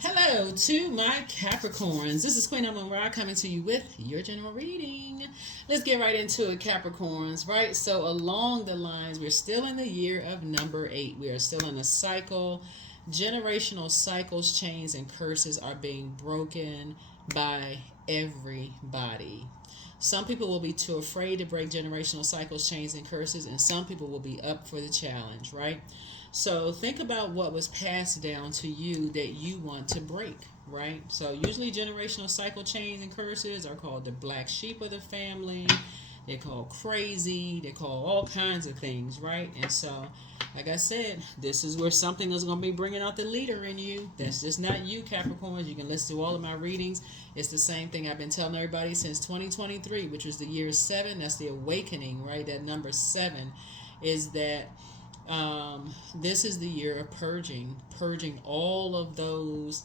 Hello to my Capricorns. This is Queen Amun Ra coming to you with your general reading. Let's get right into it, Capricorns, right? So, along the lines, we're still in the year of number 8. We are still in a cycle. Generational cycles, chains, and curses are being broken by everybody. Some people will be too afraid to break generational cycles, chains, and curses, and some people will be up for the challenge, right? So think about what was passed down to you that you want to break, right? So usually generational cycle chains and curses are called the black sheep of the family. They're called crazy. They're called all kinds of things, right? And so, like I said, this is where something is going to be bringing out the leader in you. That's just not you, Capricorns. You can listen to all of my readings. It's the same thing I've been telling everybody since 2023, which was the year 7. That's the awakening, right? That number 7 is that this is the year of purging all of those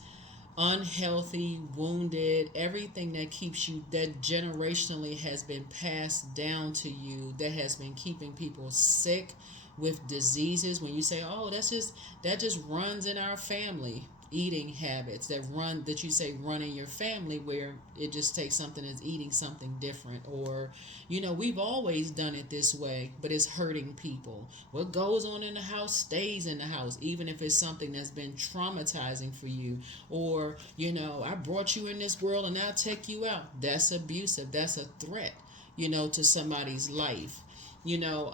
unhealthy, wounded, everything that keeps you, that generationally has been passed down to you, that has been keeping people sick with diseases. When you say, oh, that just runs in our family, eating habits that you say run in your family, where it just takes something as eating something different, or we've always done it this way, but it's hurting people. What goes on in the house stays in the house, even if it's something that's been traumatizing for you. Or I brought you in this world and I'll take you out. That's abusive. That's a threat, to somebody's life. you know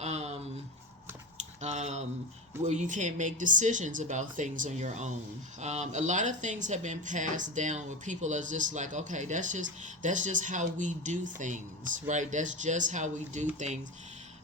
um where you can't make decisions about things on your own. A lot of things have been passed down where people are just like, okay, that's just how we do things, right? That's just how we do things.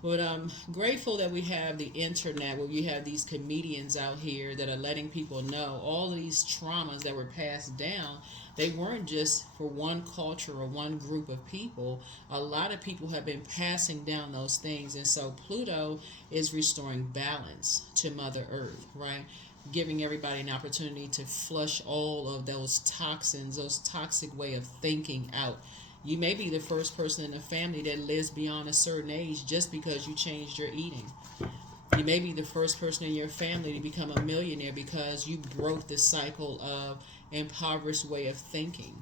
But I'm grateful that we have the internet, where you have these comedians out here that are letting people know all of these traumas that were passed down. They weren't just for one culture or one group of people. A lot of people have been passing down those things. And so Pluto is restoring balance to Mother Earth, right? Giving everybody an opportunity to flush all of those toxins, those toxic way of thinking out. You may be the first person in the family that lives beyond a certain age just because you changed your eating. You may be the first person in your family to become a millionaire because you broke the cycle of impoverished way of thinking.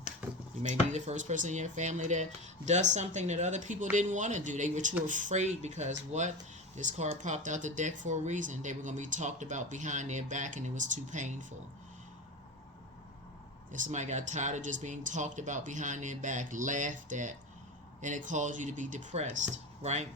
You may be the first person in your family that does something that other people didn't want to do. They were too afraid because what? This card popped out the deck for a reason. They were going to be talked about behind their back and it was too painful. If somebody got tired of just being talked about behind their back, laughed at, and it caused you to be depressed, right?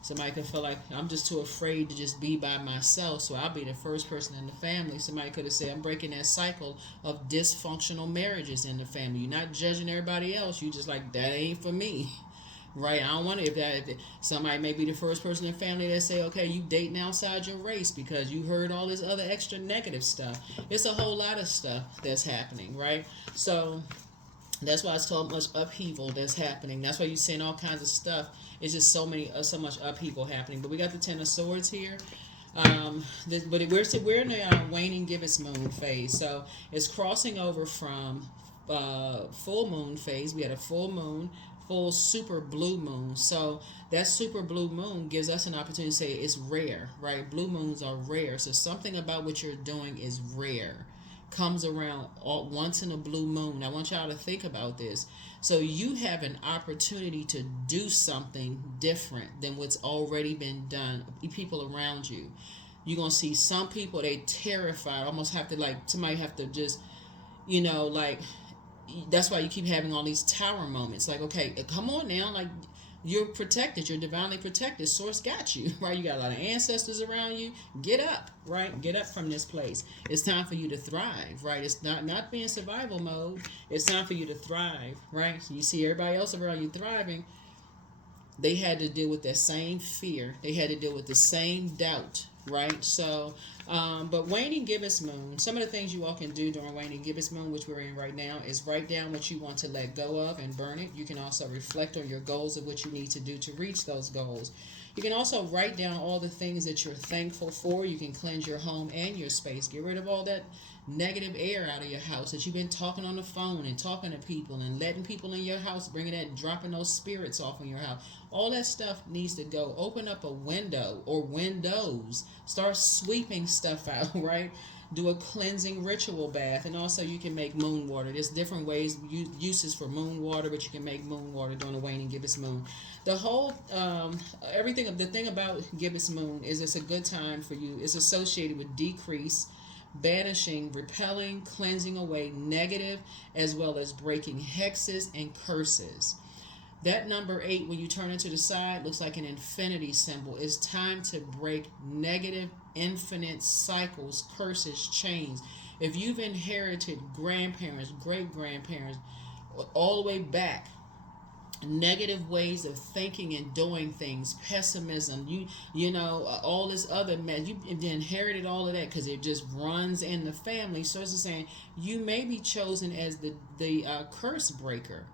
Somebody could feel like, I'm just too afraid to just be by myself, so I'll be the first person in the family. Somebody could have said, I'm breaking that cycle of dysfunctional marriages in the family. You're not judging everybody else. You just like, that ain't for me. Right? I don't want to. If somebody may be the first person in the family that say, okay, you dating outside your race because you heard all this other extra negative stuff. It's a whole lot of stuff that's happening, right? So that's why it's so much upheaval that's happening. That's why you're seeing all kinds of stuff. It's just so much upheaval happening. But we got the Ten of Swords here. We're in the waning gibbous moon phase, so it's crossing over from full moon phase. We had a full moon, full super blue moon. So that super blue moon gives us an opportunity to say it's rare, right? Blue moons are rare, so something about what you're doing is rare, comes around once in a blue moon. I want y'all to think about this. So you have an opportunity to do something different than what's already been done. People around you, you're gonna see some people, they terrified, almost have to, like, somebody have to just, like, that's why you keep having all these tower moments. Like, okay, come on now, like, you're protected, you're divinely protected. Source got you, right? You got a lot of ancestors around you. Get up, right? Get up from this place. It's time for you to thrive, right? It's not being survival mode. It's time for you to thrive, right? So you see everybody else around you thriving. They had to deal with that same fear. They had to deal with the same doubt, right? So, but waning gibbous moon, some of the things you all can do during waning gibbous moon, which we're in right now, is write down what you want to let go of and burn it. You can also reflect on your goals of what you need to do to reach those goals. You can also write down all the things that you're thankful for. You can cleanse your home and your space. Get rid of all that negative air out of your house that you've been talking on the phone and talking to people and letting people in your house, bringing that, dropping those spirits off in your house. All that stuff needs to go. Open up a window or windows. Start sweeping stuff out, right? do a cleansing ritual bath, and also you can make moon water. There's different ways, uses for moon water, but you can make moon water during the waning gibbous moon. The whole everything, the thing about gibbous moon is it's a good time for you. It's associated with decrease, banishing, repelling, cleansing away negative, as well as breaking hexes and curses. That number 8, when you turn it to the side, looks like an infinity symbol. It's time to break negative, infinite cycles, curses, chains. If you've inherited grandparents, great-grandparents, all the way back, negative ways of thinking and doing things, pessimism, you know, all this other mess, you inherited all of that because it just runs in the family. So it's saying you may be chosen as the curse breaker.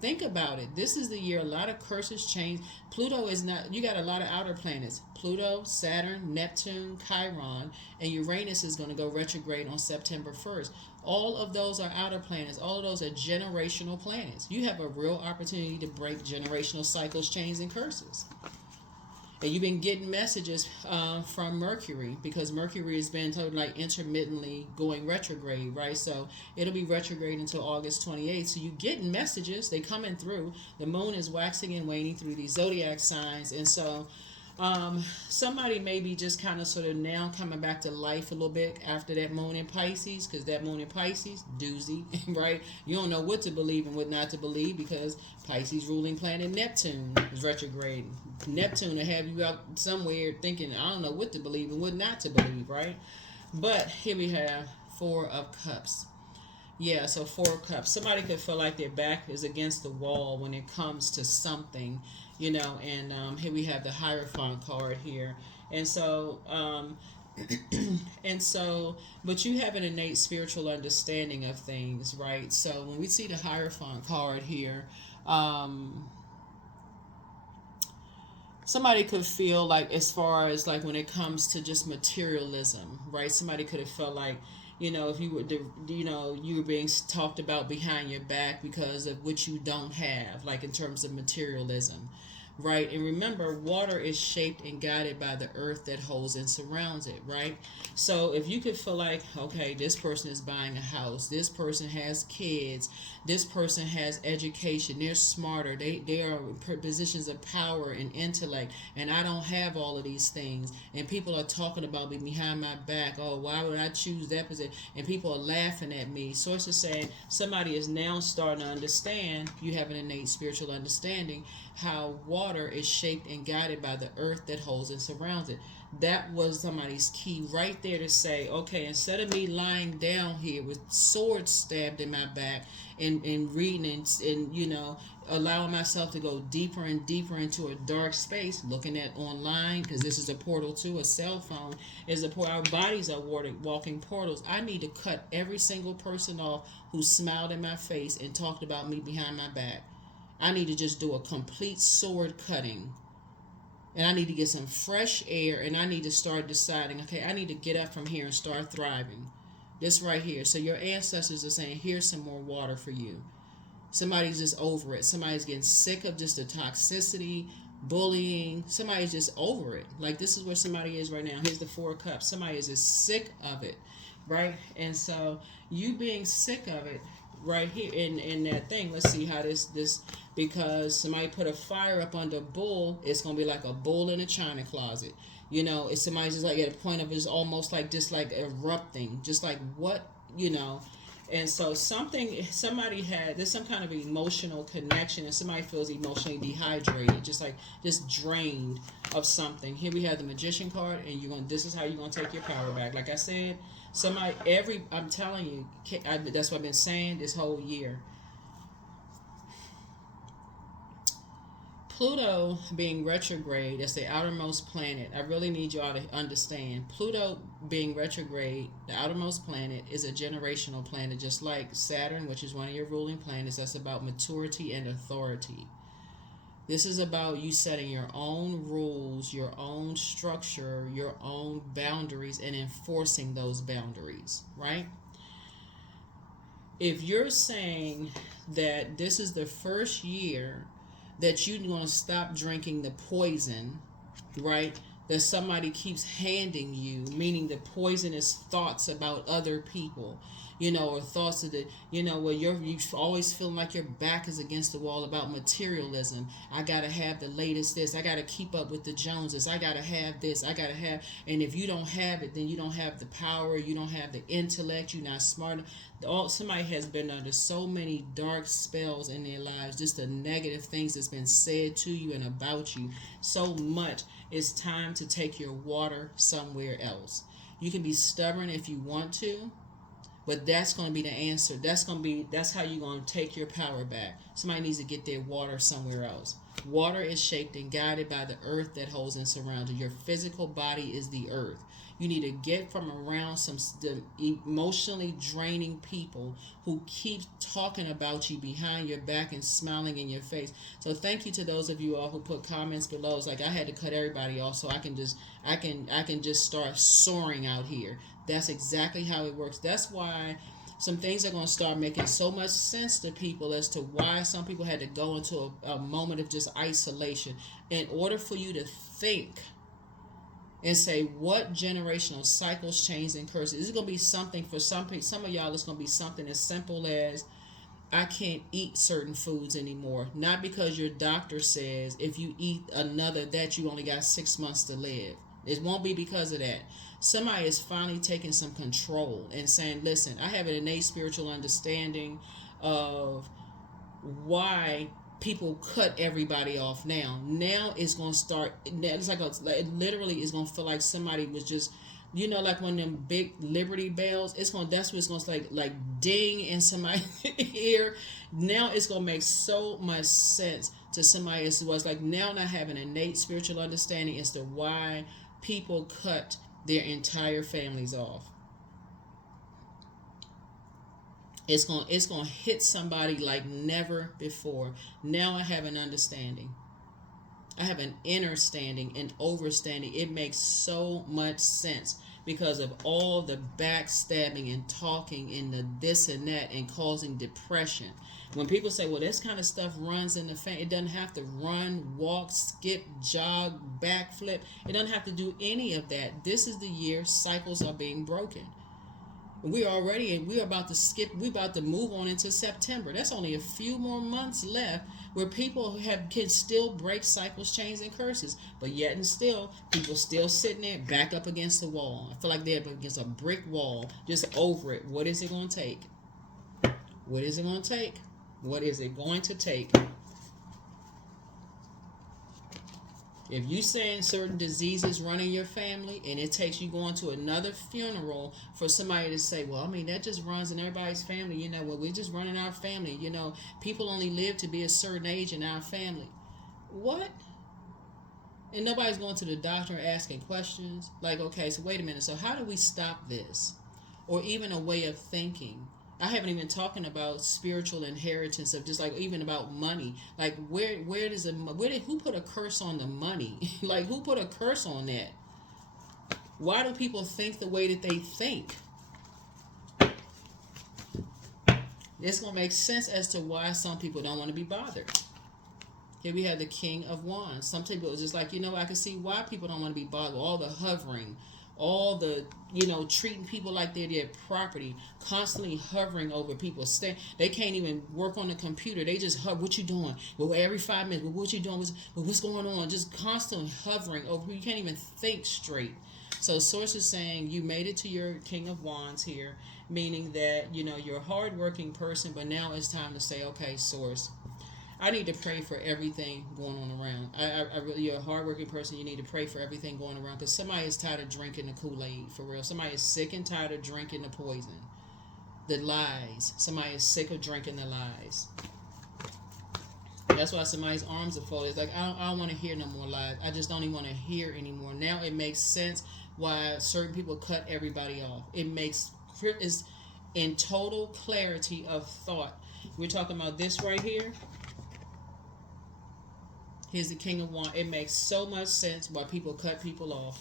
Think about it. This is the year a lot of curses change. Pluto is not, you got a lot of outer planets. Pluto, Saturn, Neptune, Chiron, and Uranus is going to go retrograde on September 1st. All of those are outer planets. All of those are generational planets. You have a real opportunity to break generational cycles, chains, and curses. And you've been getting messages from Mercury, because Mercury has been told like intermittently going retrograde, right? So it'll be retrograde until August 28th. So you getting messages, they coming through. The moon is waxing and waning through these zodiac signs. And so somebody may be just kind of sort of now coming back to life a little bit after that moon in Pisces, because that moon in Pisces, doozy, right? You don't know what to believe and what not to believe, because Pisces ruling planet Neptune is retrograde. Neptune will have you out somewhere thinking, I don't know what to believe and what not to believe, right? But here we have 4 of Cups. Yeah, so 4 of Cups. Somebody could feel like their back is against the wall when it comes to something, you know, and here we have the Hierophant card here. And so, but you have an innate spiritual understanding of things, right? So when we see the Hierophant card here, somebody could feel like, as far as like when it comes to just materialism, right? Somebody could have felt like, you know, if you were, you know, you were being talked about behind your back because of what you don't have, like in terms of materialism, right? And remember, water is shaped and guided by the earth that holds and surrounds it, right? So if you could feel like, okay, this person is buying a house, this person has kids, this person has education, they're smarter, they are in positions of power and intellect, and I don't have all of these things, and people are talking about me behind my back, oh, why would I choose that position, and people are laughing at me. Sources saying somebody is now starting to understand, you have an innate spiritual understanding, how water is shaped and guided by the earth that holds and surrounds it. That was somebody's key right there to say, okay, instead of me lying down here with swords stabbed in my back and reading and, you know, allowing myself to go deeper and deeper into a dark space, looking at online, because this is a portal too, a cell phone is a portal. Our bodies are walking portals. I need to cut every single person off who smiled in my face and talked about me behind my back. I need to just do a complete sword cutting. And I need to get some fresh air, and I need to start deciding, okay, I need to get up from here and start thriving. This right here. So your ancestors are saying, here's some more water for you. Somebody's just over it. Somebody's getting sick of just the toxicity, bullying. Somebody's just over it. Like, this is where somebody is right now. Here's the 4 of Cups. Somebody is just sick of it, right? And so you being sick of it, right here in that thing, let's see how this because somebody put a fire up under a bull, it's gonna be like a bull in a china closet. You know, if somebody's just like at a point of it's almost like just like erupting, just like what, you know. And so somebody had, there's some kind of emotional connection, and somebody feels emotionally dehydrated, just drained of something. Here we have the Magician card, and this is how you're gonna take your power back. Like I said, I'm telling you, that's what I've been saying this whole year. Pluto being retrograde, that's the outermost planet. I really need y'all to understand. Pluto being retrograde, the outermost planet, is a generational planet, just like Saturn, which is one of your ruling planets. That's about maturity and authority. This is about you setting your own rules, your own structure, your own boundaries, and enforcing those boundaries, right? If you're saying that this is the first year that you're going to stop drinking the poison, right, that somebody keeps handing you, meaning the poisonous thoughts about other people, or thoughts of the, where you always feeling like your back is against the wall about materialism. I gotta have the latest this. I gotta keep up with the Joneses. I gotta have this. I gotta have, and if you don't have it, then you don't have the power. You don't have the intellect. You're not smart. Somebody has been under so many dark spells in their lives, just the negative things that's been said to you and about you so much. It's time to take your water somewhere else. You can be stubborn if you want to, but that's going to be the answer. That's how you're going to take your power back. Somebody needs to get their water somewhere else. Water is shaped and guided by the earth that holds and surrounds you. Your physical body is the earth. You need to get from around some emotionally draining people who keep talking about you behind your back and smiling in your face. So thank you to those of you all who put comments below. It's like I had to cut everybody off so I can just start soaring out here. That's exactly how it works. That's why some things are going to start making so much sense to people as to why some people had to go into a moment of just isolation in order for you to think and say, what generational cycles, chains, and curses? This is going to be something for some people. Some of y'all, it's going to be something as simple as, I can't eat certain foods anymore. Not because your doctor says if you eat another that you only got 6 months to live. It won't be because of that. Somebody is finally taking some control and saying, listen, I have an innate spiritual understanding of why people cut everybody off now. Now it's going to start, it's like it literally is going to feel like somebody was just, like one of them big Liberty bells. That's what it's going to like ding in somebody's ear. Now it's going to make so much sense to somebody as was like now not having innate spiritual understanding as to why people cut their entire families off. It's going to hit somebody like never before. Now I have an understanding. I have an inner standing and overstanding. It makes so much sense because of all the backstabbing and talking and the this and that and causing depression. When people say, well, this kind of stuff runs in the family, it doesn't have to run, walk, skip, jog, backflip. It doesn't have to do any of that. This is the year cycles are being broken. We're about to move on into September. That's only a few more months left where people can still break cycles, chains, and curses. But yet and still, people still sitting there back up against the wall. I feel like they're up against a brick wall, just over it. What is it going to take? What is it going to take? What is it going to take? If you saying certain diseases run in your family and it takes you going to another funeral for somebody to say, well, I mean, that just runs in everybody's family. Well, we're just running our family. People only live to be a certain age in our family. What? And nobody's going to the doctor asking questions. Like, okay, so wait a minute. So how do we stop this? Or even a way of thinking. I haven't even talking about spiritual inheritance of just like even about money. Like who put a curse on the money? Like who put a curse on that? Why do people think the way that they think? It's going to make sense as to why some people don't want to be bothered. Here we have the King of Wands. Some people are just like, I can see why people don't want to be bothered. All the hovering, all the, treating people like they're their property, constantly hovering over people. They can't even work on the computer. They just hover. What you doing? Well, every 5 minutes. Well, what you doing? What's going on? Just constantly hovering over. You can't even think straight. So Source is saying you made it to your King of Wands here, meaning that, you're a hardworking person, but now it's time to say, okay, Source, I need to pray for everything going on around. I really, you're a hardworking person. You need to pray for everything going around because somebody is tired of drinking the Kool-Aid, for real. Somebody is sick and tired of drinking the poison, the lies. Somebody is sick of drinking the lies. That's why somebody's arms are folded. It's like, I don't want to hear no more lies. I just don't even want to hear anymore. Now it makes sense why certain people cut everybody off. It's in total clarity of thought. We're talking about this right here. Here's the King of Wands. It makes so much sense why people cut people off.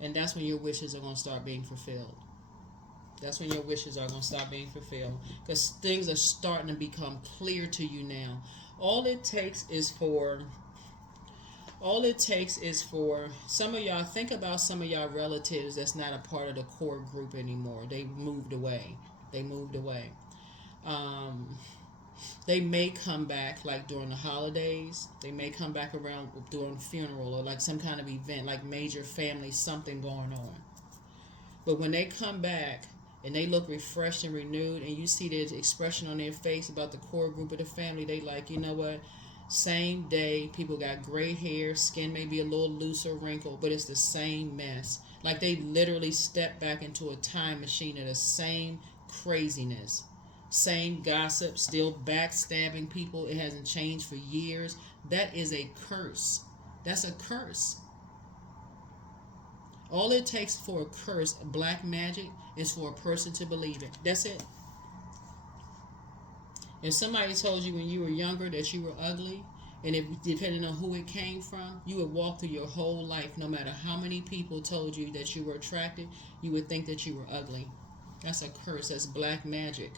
And that's when your wishes are going to start being fulfilled. That's when your wishes are going to start being fulfilled. Because things are starting to become clear to you now. All it takes is for All it takes is for some of y'all, think about some of y'all relatives that's not a part of the core group anymore. They moved away. They moved away. Um, they may come back like during the holidays. They may come back around during a funeral or like some kind of event, like major family, something going on. But when they come back and they look refreshed and renewed, and you see the expression on their face about the core group of the family, they like, you know what? Same day, people got gray hair, skin may be a little looser, wrinkled, but it's the same mess. Like they literally stepped back into a time machine of the same craziness. Same gossip, still backstabbing people. It hasn't changed for years. That is a curse. That's a curse. All it takes for a curse, black magic, is for a person to believe it. That's it. If somebody told you when you were younger that you were ugly, and if depending on who it came from, you would walk through your whole life, no matter how many people told you that you were attractive, you would think that you were ugly. That's a curse. That's black magic.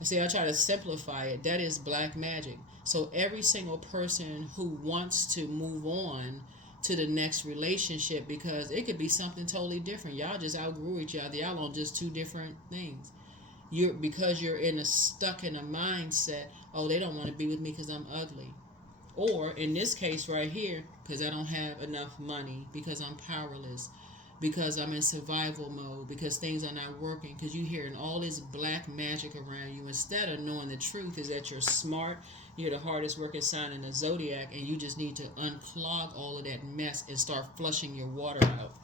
And see, I try to simplify it. That is black magic. So every single person who wants to move on to the next relationship, because it could be something totally different. Y'all just outgrew each other. Y'all on just two different things. Because you're stuck in a mindset, oh, they don't want to be with me because I'm ugly. Or in this case right here, because I don't have enough money, because I'm powerless, because I'm in survival mode, because things are not working, because you're hearing all this black magic around you, instead of knowing the truth is that you're smart, you're the hardest working sign in the zodiac, and you just need to unclog all of that mess and start flushing your water out.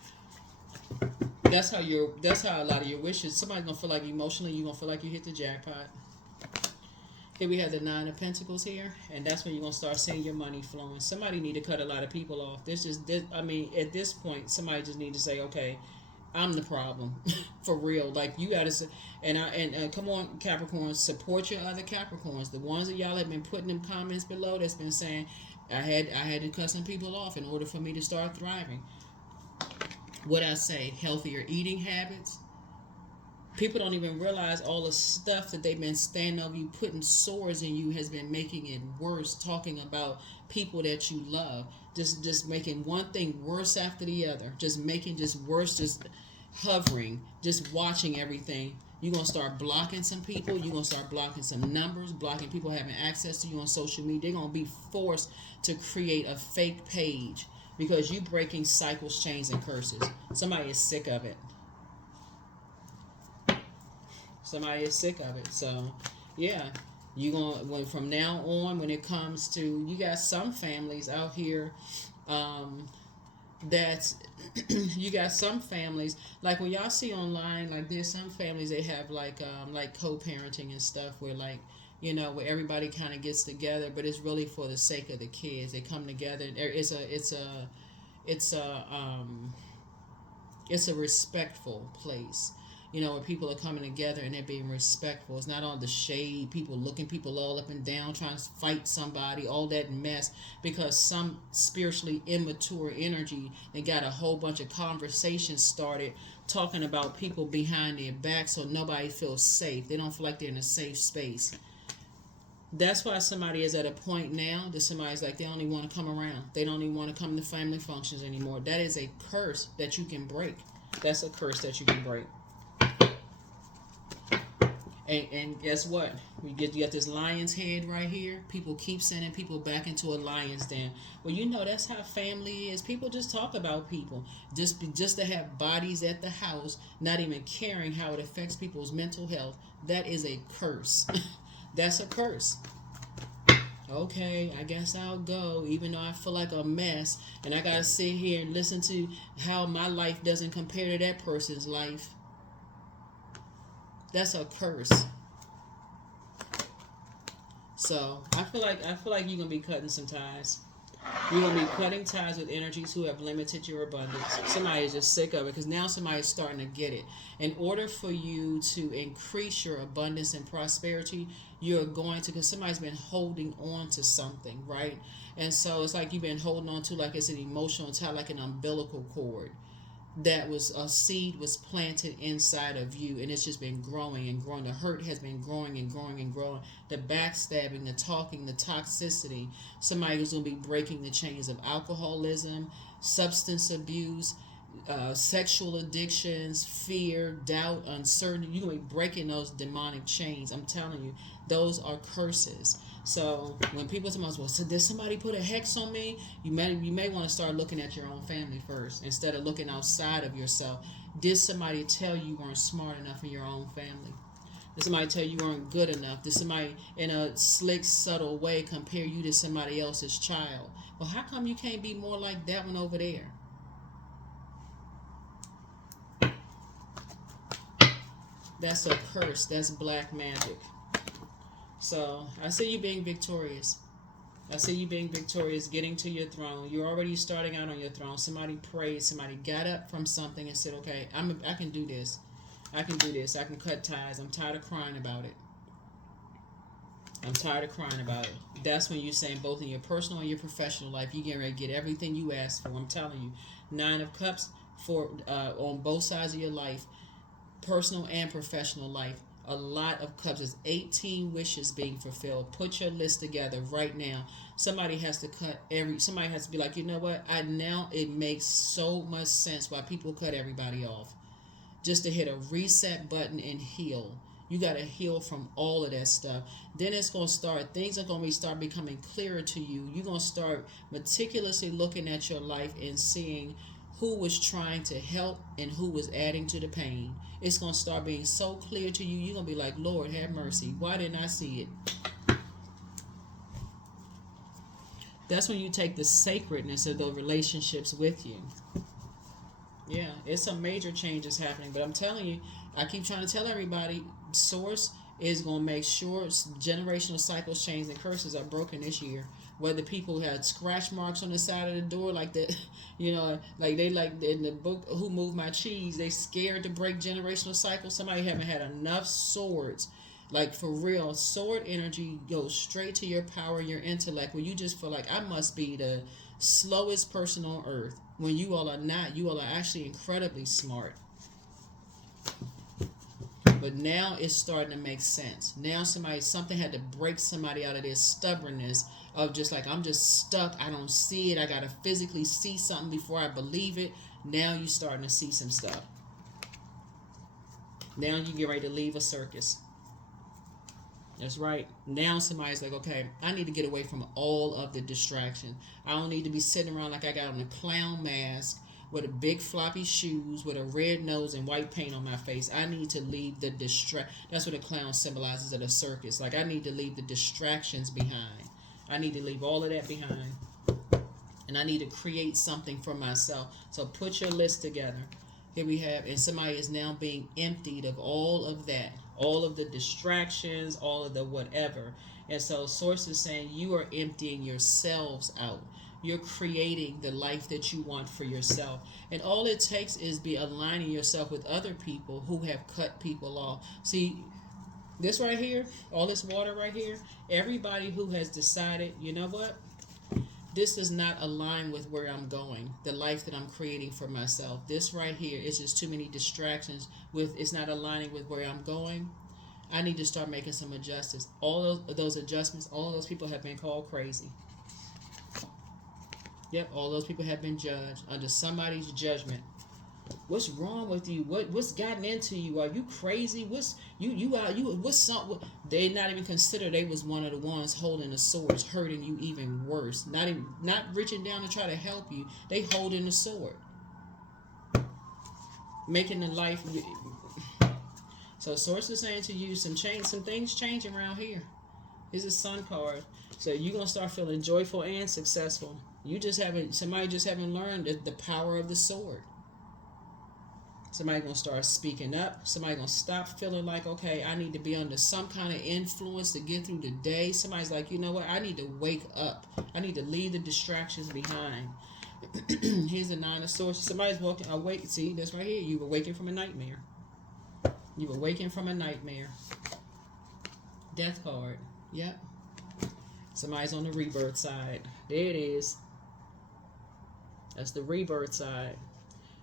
That's how a lot of your wishes. Somebody's gonna feel like emotionally you're gonna feel like you hit the jackpot. Here we have the Nine of Pentacles here, and that's when you're gonna start seeing your money flowing. Somebody need to cut a lot of people off. At this point, somebody just need to say, okay, I'm the problem for real. Like you gotta, and come on, Capricorns, support your other Capricorns. The ones that y'all have been putting in comments below that's been saying, I had to cut some people off in order for me to start thriving. What I say, healthier eating habits. People don't even realize all the stuff that they've been standing over you, putting sores in you, has been making it worse. Talking about people that you love, just making one thing worse after the other, just making just worse, just hovering, just watching everything. You're going to start blocking some people. You're going to start blocking some numbers, blocking people having access to you on social media. They're going to be forced to create a fake page because you breaking cycles, chains, and curses. Somebody is sick of it. Somebody is sick of it. So, yeah, you're going to, from now on, when it comes to, you got some families out here that you got some families, like when y'all see online, like there's some families, they have like co-parenting and stuff where like, you know, where everybody kind of gets together, but it's really for the sake of the kids. They come together. It's a respectful place, you know, where people are coming together and they're being respectful. It's not on the shade, people looking people all up and down, trying to fight somebody, all that mess, because some spiritually immature energy, they got a whole bunch of conversations started talking about people behind their back, so nobody feels safe. They don't feel like they're in a safe space. That's why somebody is at a point now that somebody's like, they don't even want to come around. They don't even want to come to family functions anymore. That is a curse that you can break. That's a curse that you can break. And guess what? You get this lion's head right here. People keep sending people back into a lion's den. Well, you know that's how family is. People just talk about people. Just to have bodies at the house, not even caring how it affects people's mental health. That is a curse. That's a curse. Okay, I guess I'll go, even though I feel like a mess, and I gotta sit here and listen to how my life doesn't compare to that person's life. That's a curse. So I feel like you're gonna be cutting some ties. You're gonna be cutting ties with energies who have limited your abundance. Somebody is just sick of it because now somebody's starting to get it. In order for you to increase your abundance and prosperity, you're going to, because somebody's been holding on to something, right? And so it's like you've been holding on to, like it's an emotional tie, like an umbilical cord. that was a seed was planted inside of you, and it's just been growing and growing. The hurt has been growing and growing and growing. The backstabbing, the talking, the toxicity. Somebody who's going to be breaking the chains of alcoholism, substance abuse, sexual addictions, fear, doubt, uncertainty. You're going to be breaking those demonic chains. I'm telling you, those are curses. So when people say, well, so did somebody put a hex on me? You may want to start looking at your own family first instead of looking outside of yourself. Did somebody tell you weren't smart enough in your own family? Did somebody tell you weren't good enough? Did somebody in a slick, subtle way compare you to somebody else's child? Well, how come you can't be more like that one over there? That's a curse. That's black magic. So I see you being victorious. I see you being victorious, getting to your throne. You're already starting out on your throne. Somebody prayed. Somebody got up from something and said, okay, I can do this. I can do this. I can cut ties. I'm tired of crying about it. I'm tired of crying about it. That's when you're saying both in your personal and your professional life, you're getting ready to get everything you asked for. I'm telling you. 9 of Cups for on both sides of your life, personal and professional life. A lot of cups. There's 18 wishes being fulfilled. Put your list together right now. Somebody has to somebody has to be like, you know what? Now it makes so much sense why people cut everybody off. Just to hit a reset button and heal. You got to heal from all of that stuff. Then it's going to start, things are going to start becoming clearer to you. You're going to start meticulously looking at your life and seeing who was trying to help and who was adding to the pain. It's going to start being so clear to you. You're going to be like, Lord, have mercy. Why didn't I see it? That's when you take the sacredness of those relationships with you. Yeah, it's some major changes happening. But I'm telling you, I keep trying to tell everybody, Source is going to make sure generational cycles, chains, and curses are broken this year. Whether people had scratch marks on the side of the door like that, like they like in the book Who Moved My Cheese, they scared to break generational cycles. Somebody haven't had enough swords. Like for real, sword energy goes straight to your power, your intellect, where you just feel like I must be the slowest person on earth. When you all are not, you all are actually incredibly smart. But now it's starting to make sense. Now something had to break somebody out of their stubbornness of just like, I'm just stuck. I don't see it. I got to physically see something before I believe it. Now you're starting to see some stuff. Now you get ready to leave a circus. That's right. Now somebody's like, okay, I need to get away from all of the distraction. I don't need to be sitting around like I got on a clown mask with a big floppy shoes, with a red nose and white paint on my face. I need to leave the That's what a clown symbolizes at a circus. Like I need to leave the distractions behind. I need to leave all of that behind. And I need to create something for myself. So put your list together. Here we have, and somebody is now being emptied of all of that. All of the distractions, all of the whatever. And so Source is saying you are emptying yourselves out. You're creating the life that you want for yourself. And all it takes is be aligning yourself with other people who have cut people off. See, this right here, all this water right here, everybody who has decided, you know what? This does not align with where I'm going, the life that I'm creating for myself. This right here is just too many distractions. It's not aligning with where I'm going. I need to start making some adjustments. All those adjustments, all those people have been called crazy. Yep, all those people have been judged under somebody's judgment. What's wrong with you? What's gotten into you? Are you crazy? What's something? They not even consider they was one of the ones holding the swords, hurting you even worse. Not reaching down to try to help you. They holding the sword, making the life. So Source is saying to you, some things changing around here. It's a Sun card. So you're gonna start feeling joyful and successful. Somebody just haven't learned the power of the sword. Somebody gonna start speaking up. Somebody gonna stop feeling like, okay, I need to be under some kind of influence to get through the day. Somebody's like, you know what? I need to wake up. I need to leave the distractions behind. Here's the 9 of Swords. Somebody's awake. See, that's right here. You were waking from a nightmare. You were waking from a nightmare. Death card. Yep. Somebody's on the rebirth side. There it is. That's the rebirth side.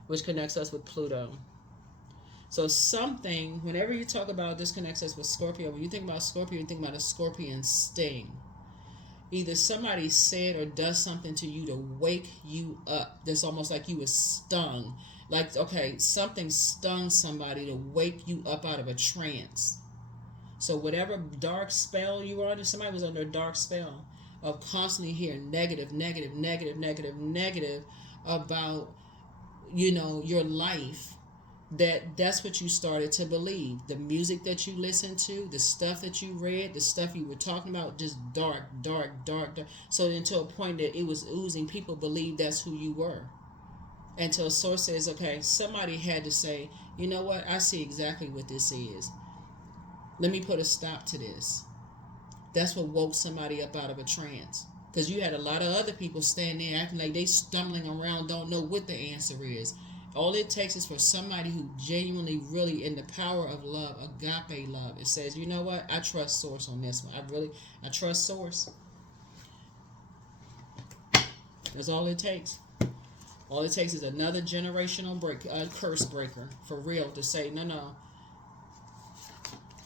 which connects us with Pluto. So something, whenever you talk about this connects us with Scorpio, when you think about Scorpio, you think about a scorpion sting. Either somebody said or does something to you to wake you up. That's almost like you were stung. Like, okay, something stung somebody to wake you up out of a trance. So whatever dark spell you were under, somebody was under a dark spell of constantly hearing negative, negative, negative, negative, negative about, your life. That's what you started to believe. The music that you listened to, the stuff that you read, the stuff you were talking about, just dark, dark, dark, dark. So until a point that it was oozing, people believed that's who you were. Until source says, okay, somebody had to say, you know what, I see exactly what this is. Let me put a stop to this. That's what woke somebody up out of a trance. Because you had a lot of other people standing there acting like they stumbling around, don't know what the answer is. All it takes is for somebody who genuinely, really, in the power of love, agape love, it says, you know what, I trust source on this one. I trust source. That's all it takes. All it takes is another generational curse breaker, for real, to say, no.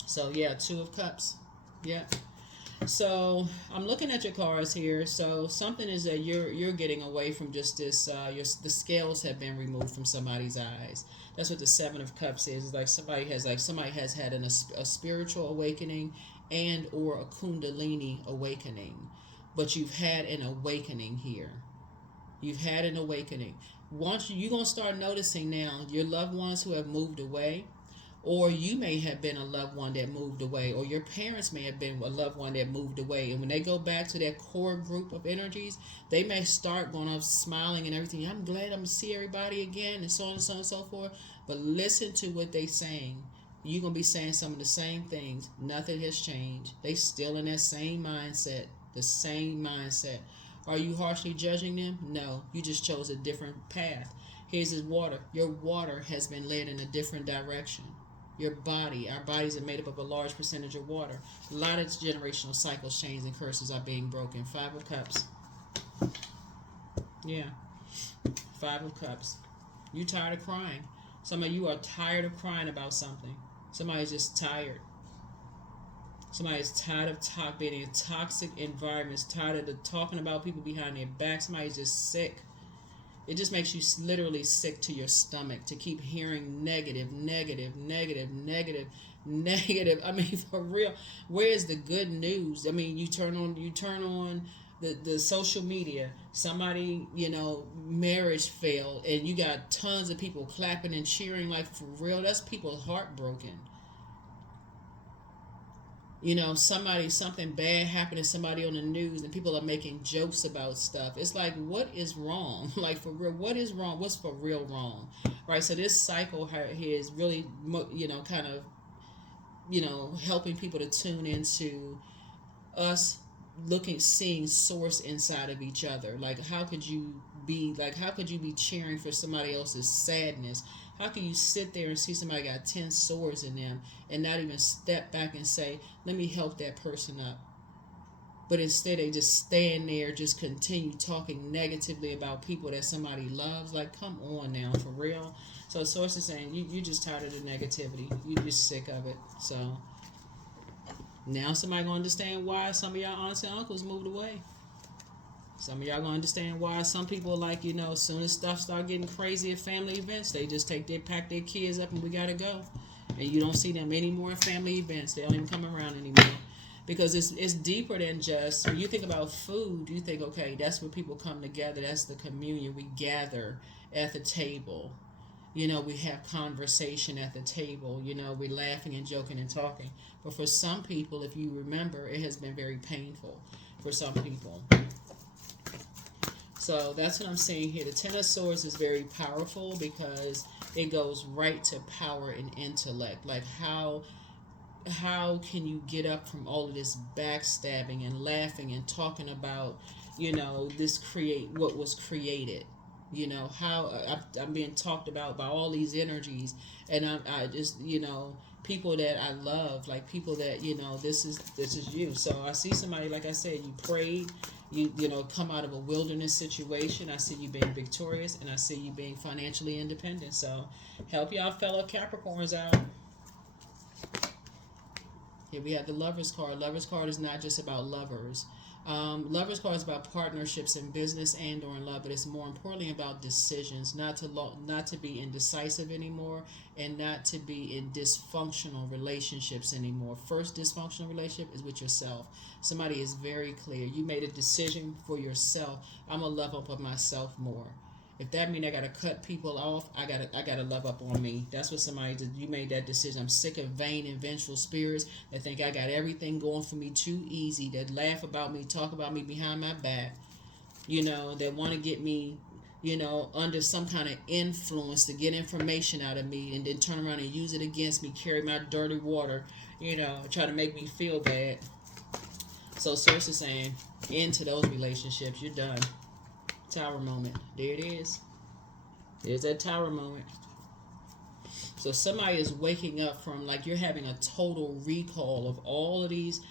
So, yeah, 2 of Cups. Yeah. So I'm looking at your cards here. So something is that you're getting away from just this. The scales have been removed from somebody's eyes. That's what the 7 of Cups is. It's like somebody has had a spiritual awakening and or a Kundalini awakening, but you've had an awakening here. You've had an awakening. Once you're gonna start noticing now your loved ones who have moved away. Or you may have been a loved one that moved away, or your parents may have been a loved one that moved away. And when they go back to that core group of energies, they may start going up smiling and everything. I'm glad I'm going to see everybody again, and so on and so on and so forth. But listen to what they're saying. You're going to be saying some of the same things. Nothing has changed. They still in that same mindset, the same mindset. Are you harshly judging them? No, you just chose a different path. Here's his water. Your water has been led in a different direction. Your body, our bodies are made up of a large percentage of water. A lot of generational cycles, chains, and curses are being broken. 5 of Cups. Yeah. 5 of Cups. You tired of crying. Some of you are tired of crying about something. Somebody's just tired. Somebody's tired of being in toxic environments, tired of talking about people behind their back. Somebody's just sick. It just makes you literally sick to your stomach to keep hearing negative, negative, negative, negative, negative. I mean, for real, where's the good news? I mean, you turn on the social media. Somebody, marriage failed, and you got tons of people clapping and cheering like for real. That's people heartbroken. Something bad happened to somebody on the news and people are making jokes about stuff. It's like, what is wrong? Like, for real, what is wrong? What's for real wrong? Right? So this cycle here is really, kind of, helping people to tune into us seeing source inside of each other. Like, how could you be cheering for somebody else's sadness? How can you sit there and see somebody got 10 swords in them and not even step back and say, let me help that person up? But instead they just stand there, just continue talking negatively about people that somebody loves. Like, come on now, for real. So source is saying, you just tired of the negativity. You just sick of it. So now somebody gonna understand why some of y'all aunts and uncles moved away. Some of y'all gonna understand why some people, like, as soon as stuff start getting crazy at family events, they just pack their kids up and we gotta go. And you don't see them anymore at family events. They don't even come around anymore. Because it's deeper than just, when you think about food, you think, okay, that's where people come together. That's the communion. We gather at the table. We have conversation at the table. We're laughing and joking and talking. But for some people, if you remember, it has been very painful for some people. So that's what I'm seeing here. The 10 of Swords is very powerful because it goes right to power and intellect. Like, how can you get up from all of this backstabbing and laughing and talking about, what was created? How I'm being talked about by all these energies, and I just, people that I love, like people that, this is you. So I see somebody, like I said, you prayed, you come out of a wilderness situation. I see you being victorious, and I see you being financially independent. So help y'all fellow Capricorns out. Here we have the Lovers card. Lovers card is not just about lovers. Lovers card is about partnerships in business and or in love, but it's more importantly about decisions. Not to be indecisive anymore, and not to be in dysfunctional relationships anymore. First dysfunctional relationship is with yourself. Somebody is very clear. You made a decision for yourself. I'm gonna love up on myself more. If that means I gotta cut people off, I gotta love up on me. That's what somebody did. You made that decision. I'm sick of vain and vengeful spirits that think I got everything going for me too easy, that laugh about me, talk about me behind my back, that want to get me, under some kind of influence to get information out of me and then turn around and use it against me, carry my dirty water, try to make me feel bad. So Source is saying, into those relationships, you're done. Tower moment. There it is. There's that tower moment. So somebody is waking up from, like, you're having a total recall of all of these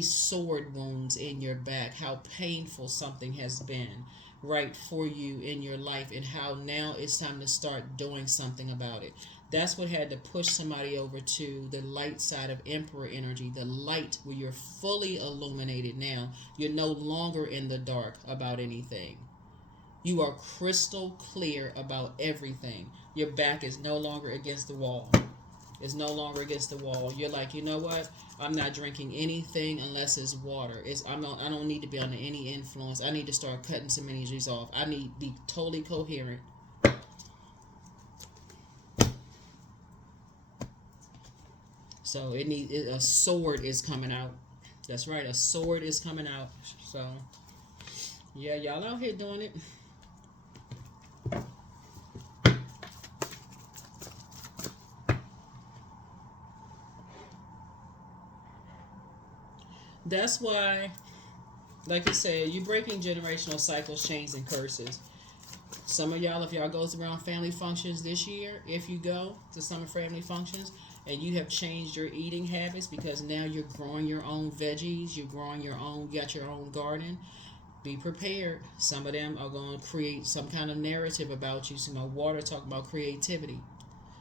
sword wounds in your back, how painful something has been, right, for you in your life, and how now it's time to start doing something about it. That's what had to push somebody over to the light side of Emperor energy, the light where you're fully illuminated now. You're no longer in the dark about anything. You are crystal clear about everything. Your back is no longer against the wall. It's no longer against the wall. You're like, you know what? I'm not drinking anything unless it's water. I don't need to be under any influence. I need to start cutting some energies off. I need to be totally coherent. So a sword is coming out. That's right, a sword is coming out. So yeah, y'all out here doing it. That's why, like I said, you're breaking generational cycles, chains, and curses. Some of y'all, if y'all goes around family functions this year, if you go to some family functions and you have changed your eating habits because now you're growing your own veggies, you got your own garden, be prepared. Some of them are going to create some kind of narrative about you. Water talk about creativity.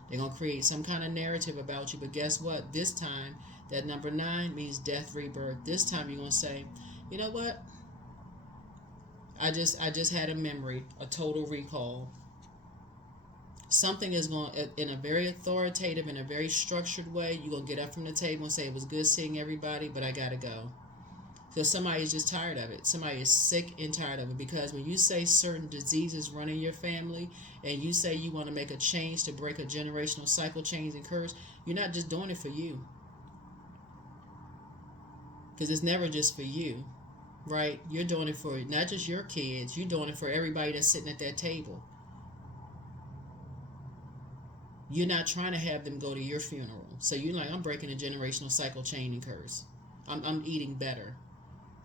They're going to create some kind of narrative about you. But guess what? This time, that number 9 means death, rebirth. This time you're going to say, you know what? I just had a memory, a total recall. Something is going, in a very authoritative, in a very structured way, you're going to get up from the table and say, it was good seeing everybody, but I got to go. Because somebody is just tired of it. Somebody is sick and tired of it. Because when you say certain diseases run in your family and you say you want to make a change to break a generational cycle, chains, and curse, you're not just doing it for you. Because it's never just for you, right? You're doing it for not just your kids. You're doing it for everybody that's sitting at that table. You're not trying to have them go to your funeral. So you're like, I'm breaking a generational cycle, chain, and curse. I'm eating better.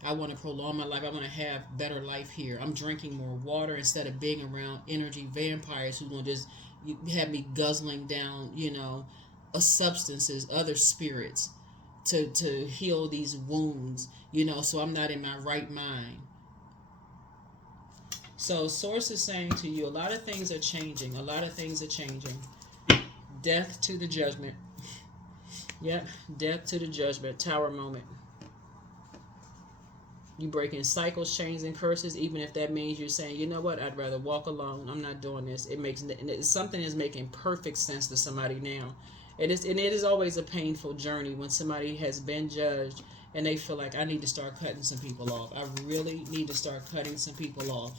I want to prolong my life. I want to have better life here. I'm drinking more water instead of being around energy vampires who going to just have me guzzling down, substances, other spirits to heal these wounds, so I'm not in my right mind. So Source is saying to you, a lot of things are changing. A lot of things are changing. Death to the judgment. Yep, death to the judgment. Tower moment. You breaking cycles, chains, and curses, even if that means you're saying, you know what, I'd rather walk alone. I'm not doing this. Something is making perfect sense to somebody now. It is always a painful journey when somebody has been judged and they feel like, I need to start cutting some people off. I really need to start cutting some people off.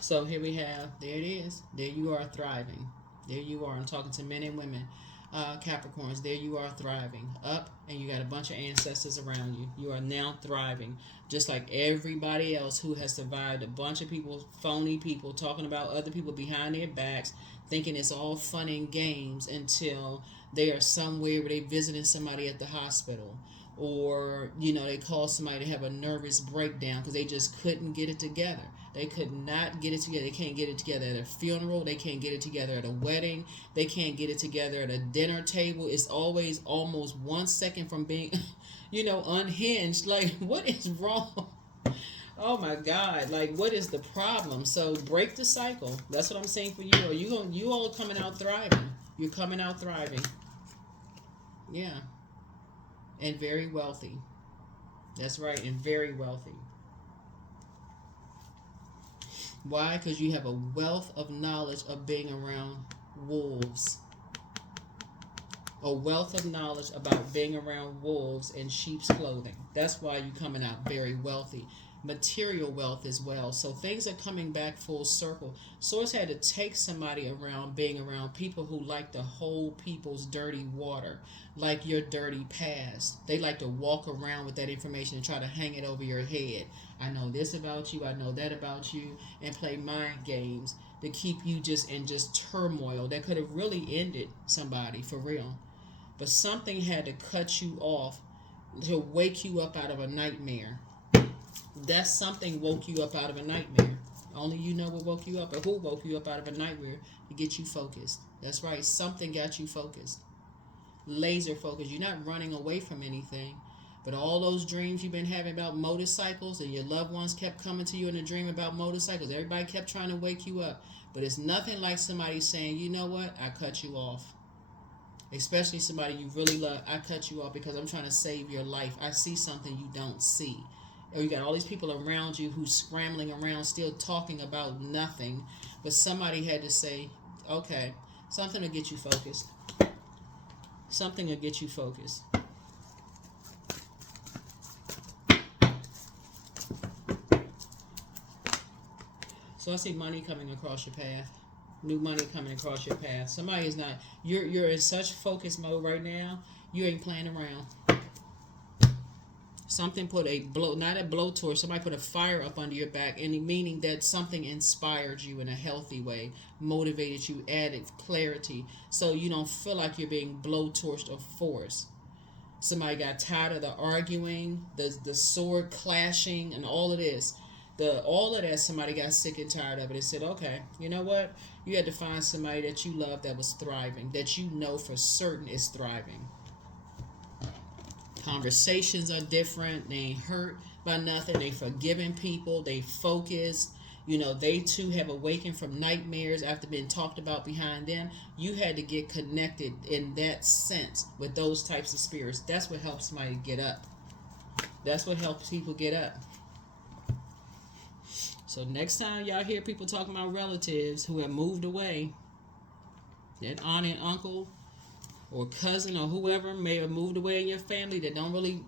So here we have, there it is. There you are thriving. There you are. I'm talking to men and women. Capricorns, there you are thriving. Up, and you got a bunch of ancestors around you. You are now thriving. Just like everybody else who has survived. A bunch of people, phony people, talking about other people behind their backs, thinking it's all fun and games until they are somewhere where they're visiting somebody at the hospital. Or, they call somebody to have a nervous breakdown because they just couldn't get it together. They could not get it together. They can't get it together at a funeral. They can't get it together at a wedding. They can't get it together at a dinner table. It's always almost 1 second from being, unhinged. Like, what is wrong? Oh my God! Like, what is the problem? So break the cycle. That's what I'm saying for you. Or you all coming out thriving. You're coming out thriving. Yeah, and very wealthy. That's right, and very wealthy. Why? Because you have a wealth of knowledge of being around wolves. A wealth of knowledge about being around wolves in sheep's clothing. That's why you're coming out very wealthy. Material wealth as well. So things are coming back full circle. Source had to take somebody around being around people who like to hold people's dirty water, like your dirty past. They like to walk around with that information and try to hang it over your head. I know this about you, I know that about you, and play mind games to keep you just in just turmoil that could have really ended somebody for real. But something had to cut you off to wake you up out of a nightmare. That something woke you up out of a nightmare. Only you know what woke you up, or who woke you up out of a nightmare to get you focused. That's right. Something got you focused. Laser focused. You're not running away from anything. But all those dreams you've been having about motorcycles, and your loved ones kept coming to you in a dream about motorcycles. Everybody kept trying to wake you up. But it's nothing like somebody saying, you know what? I cut you off. Especially somebody you really love. I cut you off because I'm trying to save your life. I see something you don't see. Or you got all these people around you who's scrambling around still talking about nothing. But somebody had to say, okay, something will get you focused. Something will get you focused. So I see money coming across your path. New money coming across your path. Somebody is not, you're in such focus mode right now, you ain't playing around. Something put not a blowtorch, somebody put a fire up under your back, and meaning that something inspired you in a healthy way, motivated you, added clarity, so you don't feel like you're being blowtorched or forced. Somebody got tired of the arguing, the sword clashing, and all of this. All of that, somebody got sick and tired of it and said, okay, you know what? You had to find somebody that you love that was thriving, that you know for certain is thriving. Conversations are different. They ain't hurt by nothing. They forgiving people. They focused. They too have awakened from nightmares after being talked about behind them. You had to get connected in that sense with those types of spirits. That's what helps somebody get up. That's what helps people get up. So next time y'all hear people talking about relatives who have moved away, that aunt and uncle or cousin or whoever may have moved away in your family that don't really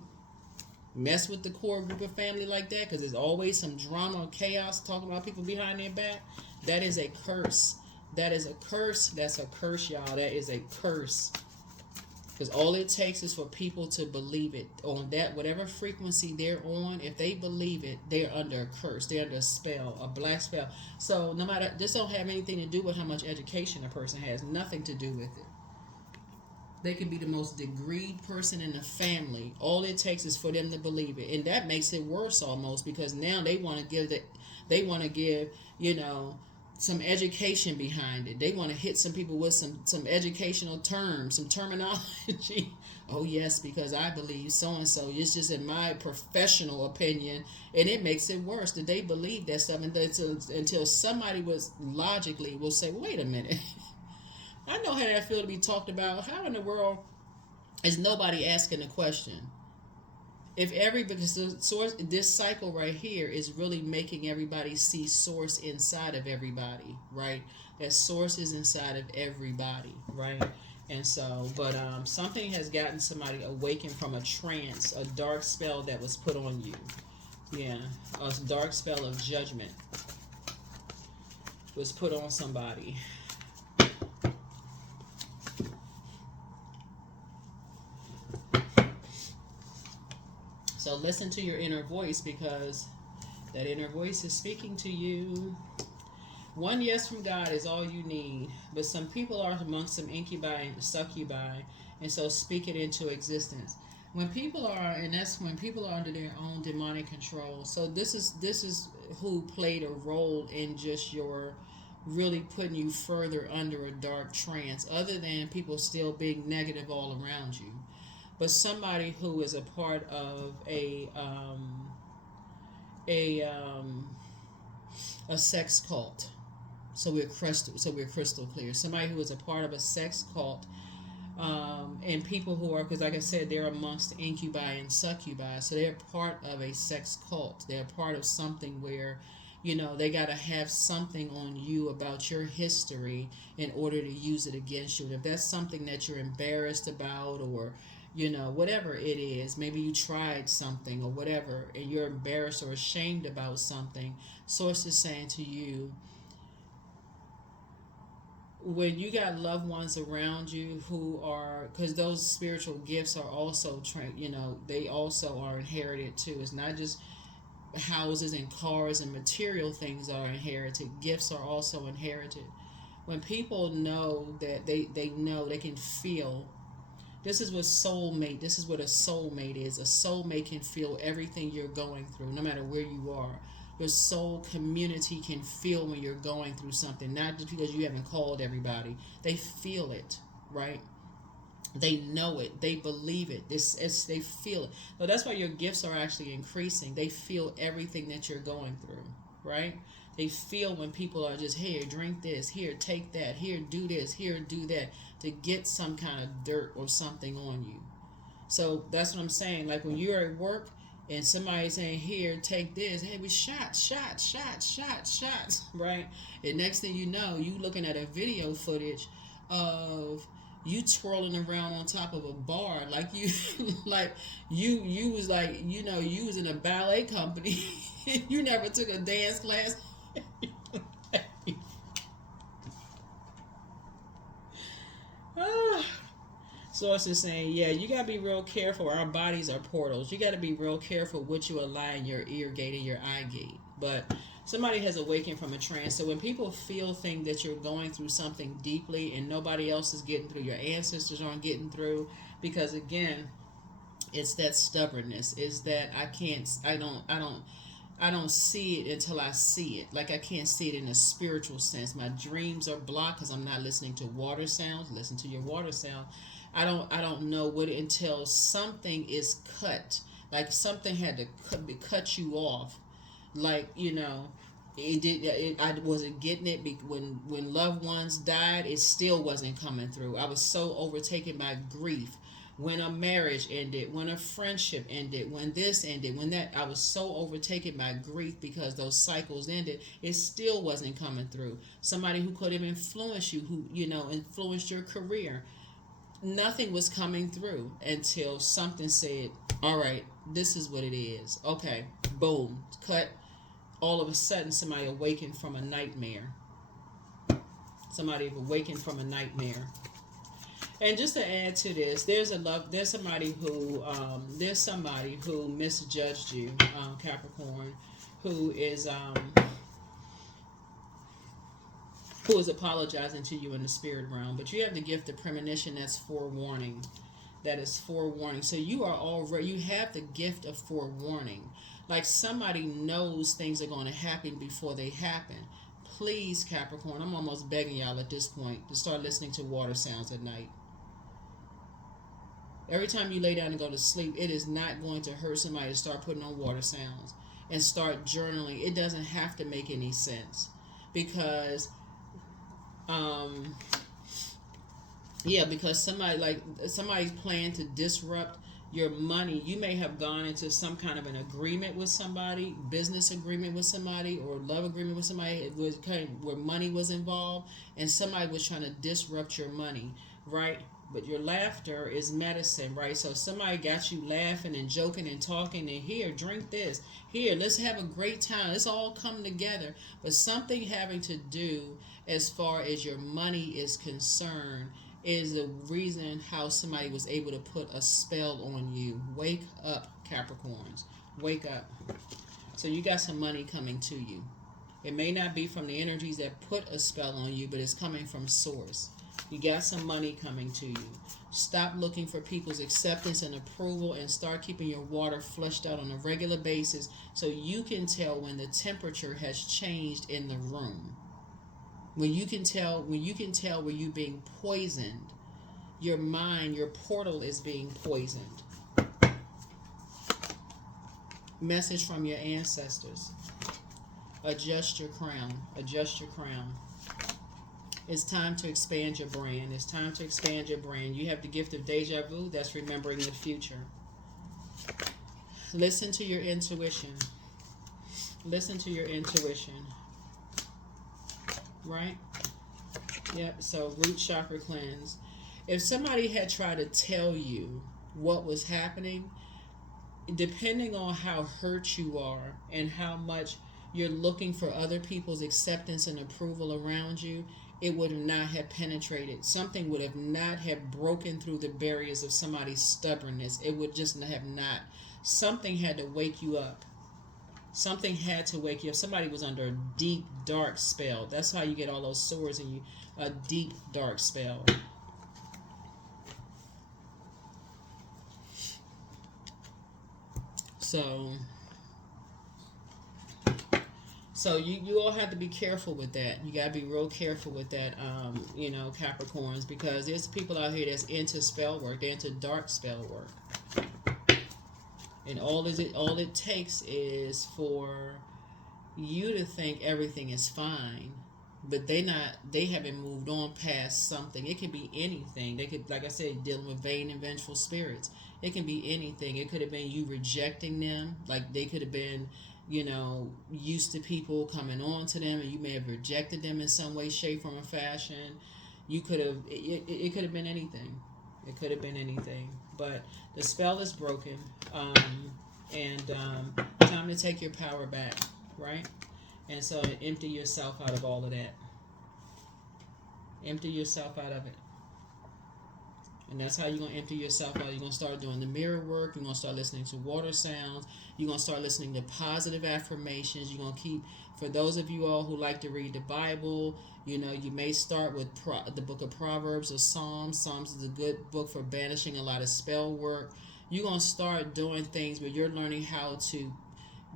mess with the core group of family like that, because there's always some drama or chaos talking about people behind their back, that is a curse. That is a curse. That's a curse, y'all. That is a curse. Because all it takes is for people to believe it on that, whatever frequency they're on. If they believe it, they're under a curse. They're under a spell, a black spell. So no matter, this don't have anything to do with how much education a person has. Nothing to do with it. They could be the most degreed person in the family. All it takes is for them to believe it, and that makes it worse almost, because now they want to give some education behind it. They want to hit some people with some educational terms, some terminology. Oh yes, because I believe so and so. It's just in my professional opinion, and it makes it worse that they believe that stuff until somebody will say, wait a minute. I know how that feel to be talked about. How in the world is nobody asking a question? Because the source, this cycle right here is really making everybody see source inside of everybody, right? That source is inside of everybody, right? And so, but something has gotten somebody awakened from a trance, a dark spell that was put on you. Yeah, a dark spell of judgment was put on somebody. So listen to your inner voice, because that inner voice is speaking to you. One yes from God is all you need. But some people are amongst some incubi and succubi, and so speak it into existence. When people are, and that's when people are under their own demonic control. So this is who played a role in just your really putting you further under a dark trance, other than people still being negative all around you. But somebody who is a part of a a sex cult. So we're crystal clear. Somebody who is a part of a sex cult, and people who are, because like I said, they're amongst incubi and succubi, so they're part of a sex cult. They're part of something where, they got to have something on you about your history in order to use it against you. And if that's something that you're embarrassed about, or whatever it is, maybe you tried something or whatever, and you're embarrassed or ashamed about something, source is saying to you, when you got loved ones around you who are, because those spiritual gifts are also they also are inherited too. It's not just houses and cars and material things are inherited. Gifts are also inherited. When people know that they know, they can feel. This is what soulmate. This is what a soulmate is. A soulmate can feel everything you're going through, no matter where you are. Your soul community can feel when you're going through something, not just because you haven't called everybody. They feel it, right? They know it. They believe it. They feel it. So that's why your gifts are actually increasing. They feel everything that you're going through, right? They feel when people are just, here, drink this, here, take that, here, do this, here, do that, to get some kind of dirt or something on you. So that's what I'm saying. Like when you're at work and somebody's saying, here, take this, hey, we shots, right? And next thing you know, you looking at a video footage of you twirling around on top of a bar like you you was like, you was in a ballet company. You never took a dance class. Source is saying, yeah, you got to be real careful. Our bodies are portals. You got to be real careful what you allow in your ear gate and your eye gate. But somebody has awakened from a trance. So when people think that you're going through something deeply and nobody else is getting through, your ancestors aren't getting through, because again, it's that stubbornness. Is that I don't see it until I see it. Like I can't see it in a spiritual sense. My dreams are blocked because I'm not listening to water sounds. Listen to your water sound. I don't know what until something is cut. Like something had to cut you off. Like it did. I wasn't getting it when loved ones died. It still wasn't coming through. I was so overtaken by grief. When a marriage ended, when a friendship ended, when this ended, when that, I was so overtaken by grief because those cycles ended. It still wasn't coming through. Somebody who could have influenced you, who influenced your career, nothing was coming through until something said, all right, this is what it is. Okay, boom, cut. All of a sudden, somebody awakened from a nightmare. Somebody awakened from a nightmare. And just to add to this, there's somebody who misjudged you, Capricorn, who is apologizing to you in the spirit realm. But you have the gift of premonition. That's forewarning. That is forewarning. So you have the gift of forewarning. Like somebody knows things are going to happen before they happen. Please, Capricorn, I'm almost begging y'all at this point to start listening to water sounds at night. Every time you lay down and go to sleep, it is not going to hurt somebody to start putting on water sounds and start journaling. It doesn't have to make any sense because, because somebody's planning to disrupt your money. You may have gone into some kind of an agreement with somebody, business agreement with somebody, or love agreement with somebody. It was kind of where money was involved, and somebody was trying to disrupt your money, right? But your laughter is medicine, right? So somebody got you laughing and joking and talking, and here, drink this. Here, let's have a great time. Let's all come together. But something having to do as far as your money is concerned is the reason how somebody was able to put a spell on you. Wake up, Capricorns. Wake up. So you got some money coming to you. It may not be from the energies that put a spell on you, but it's coming from source. You got some money coming to you. Stop looking for people's acceptance and approval and start keeping your water flushed out on a regular basis so you can tell when the temperature has changed in the room. When you can tell where you're being poisoned, your mind, your portal is being poisoned. Message from your ancestors. Adjust your crown. Adjust your crown. It's time to expand your brand. It's time to expand your brand. You have the gift of deja vu. That's remembering the future. Listen to your intuition. Listen to your intuition. Right? Yep. So root chakra cleanse. If somebody had tried to tell you what was happening, depending on how hurt you are and how much you're looking for other people's acceptance and approval around you, it would not have penetrated. Something would have not have broken through the barriers of somebody's stubbornness. It would just have not. Something had to wake you up. Something had to wake you up. Somebody was under a deep, dark spell. That's how you get all those sores in you. A deep, dark spell. So you all have to be careful with that. You got to be real careful with that, Capricorns, because there's people out here that's into spell work. They're into dark spell work. And all it takes is for you to think everything is fine, but they haven't moved on past something. It could be anything. They could, like I said, dealing with vain and vengeful spirits. It can be anything. It could have been you rejecting them. Like they could have been, used to people coming on to them, and you may have rejected them in some way, shape, form, or fashion. You could have. It could have been anything. It could have been anything. But the spell is broken, and time to take your power back, right? And so empty yourself out of all of that. Empty yourself out of it. And that's how you're going to empty yourself out. You're going to start doing the mirror work. You're going to start listening to water sounds. You're going to start listening to positive affirmations. You're going to keep, for those of you all who like to read the Bible, you may start with the book of Proverbs or Psalms. Psalms is a good book for banishing a lot of spell work. You're going to start doing things where you're learning how to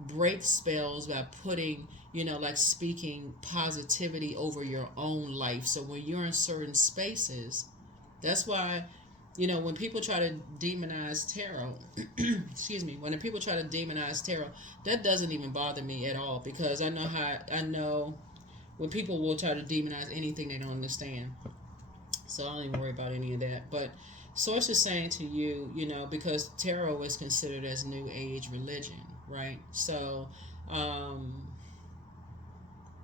break spells by putting, like speaking positivity over your own life. So when you're in certain spaces, that's why, when people try to demonize tarot, excuse me, when people try to demonize tarot, that doesn't even bother me at all, because I know when people will try to demonize anything they don't understand. So I don't even worry about any of that. But Source is saying to you, because tarot is considered as New Age religion, right? So,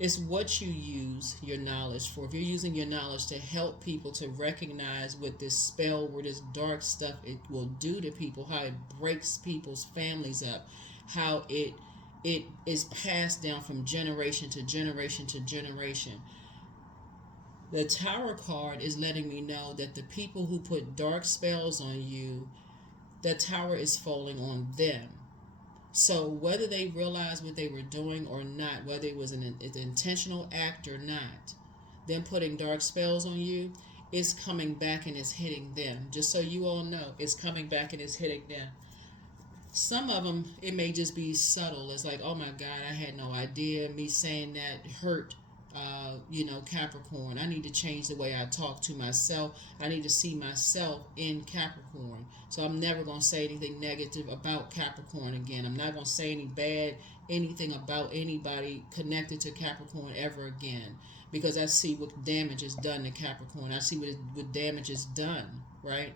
it's what you use your knowledge for. If you're using your knowledge to help people to recognize what this spell, what this dark stuff it will do to people, how it breaks people's families up, how it is passed down from generation to generation to generation. The Tower card is letting me know that the people who put dark spells on you, the Tower is falling on them. So whether they realized what they were doing or not, whether it was an intentional act or not, them putting dark spells on you, is coming back and is hitting them. Just so you all know, it's coming back and it's hitting them. Some of them, it may just be subtle. It's like, oh my God, I had no idea. Me saying that hurt, Capricorn. I need to change the way I talk to myself. I need to see myself in Capricorn. So I'm never going to say anything negative about Capricorn again. I'm not going to say anything about anybody connected to Capricorn ever again. Because I see what damage is done to Capricorn. I see what damage is done, right?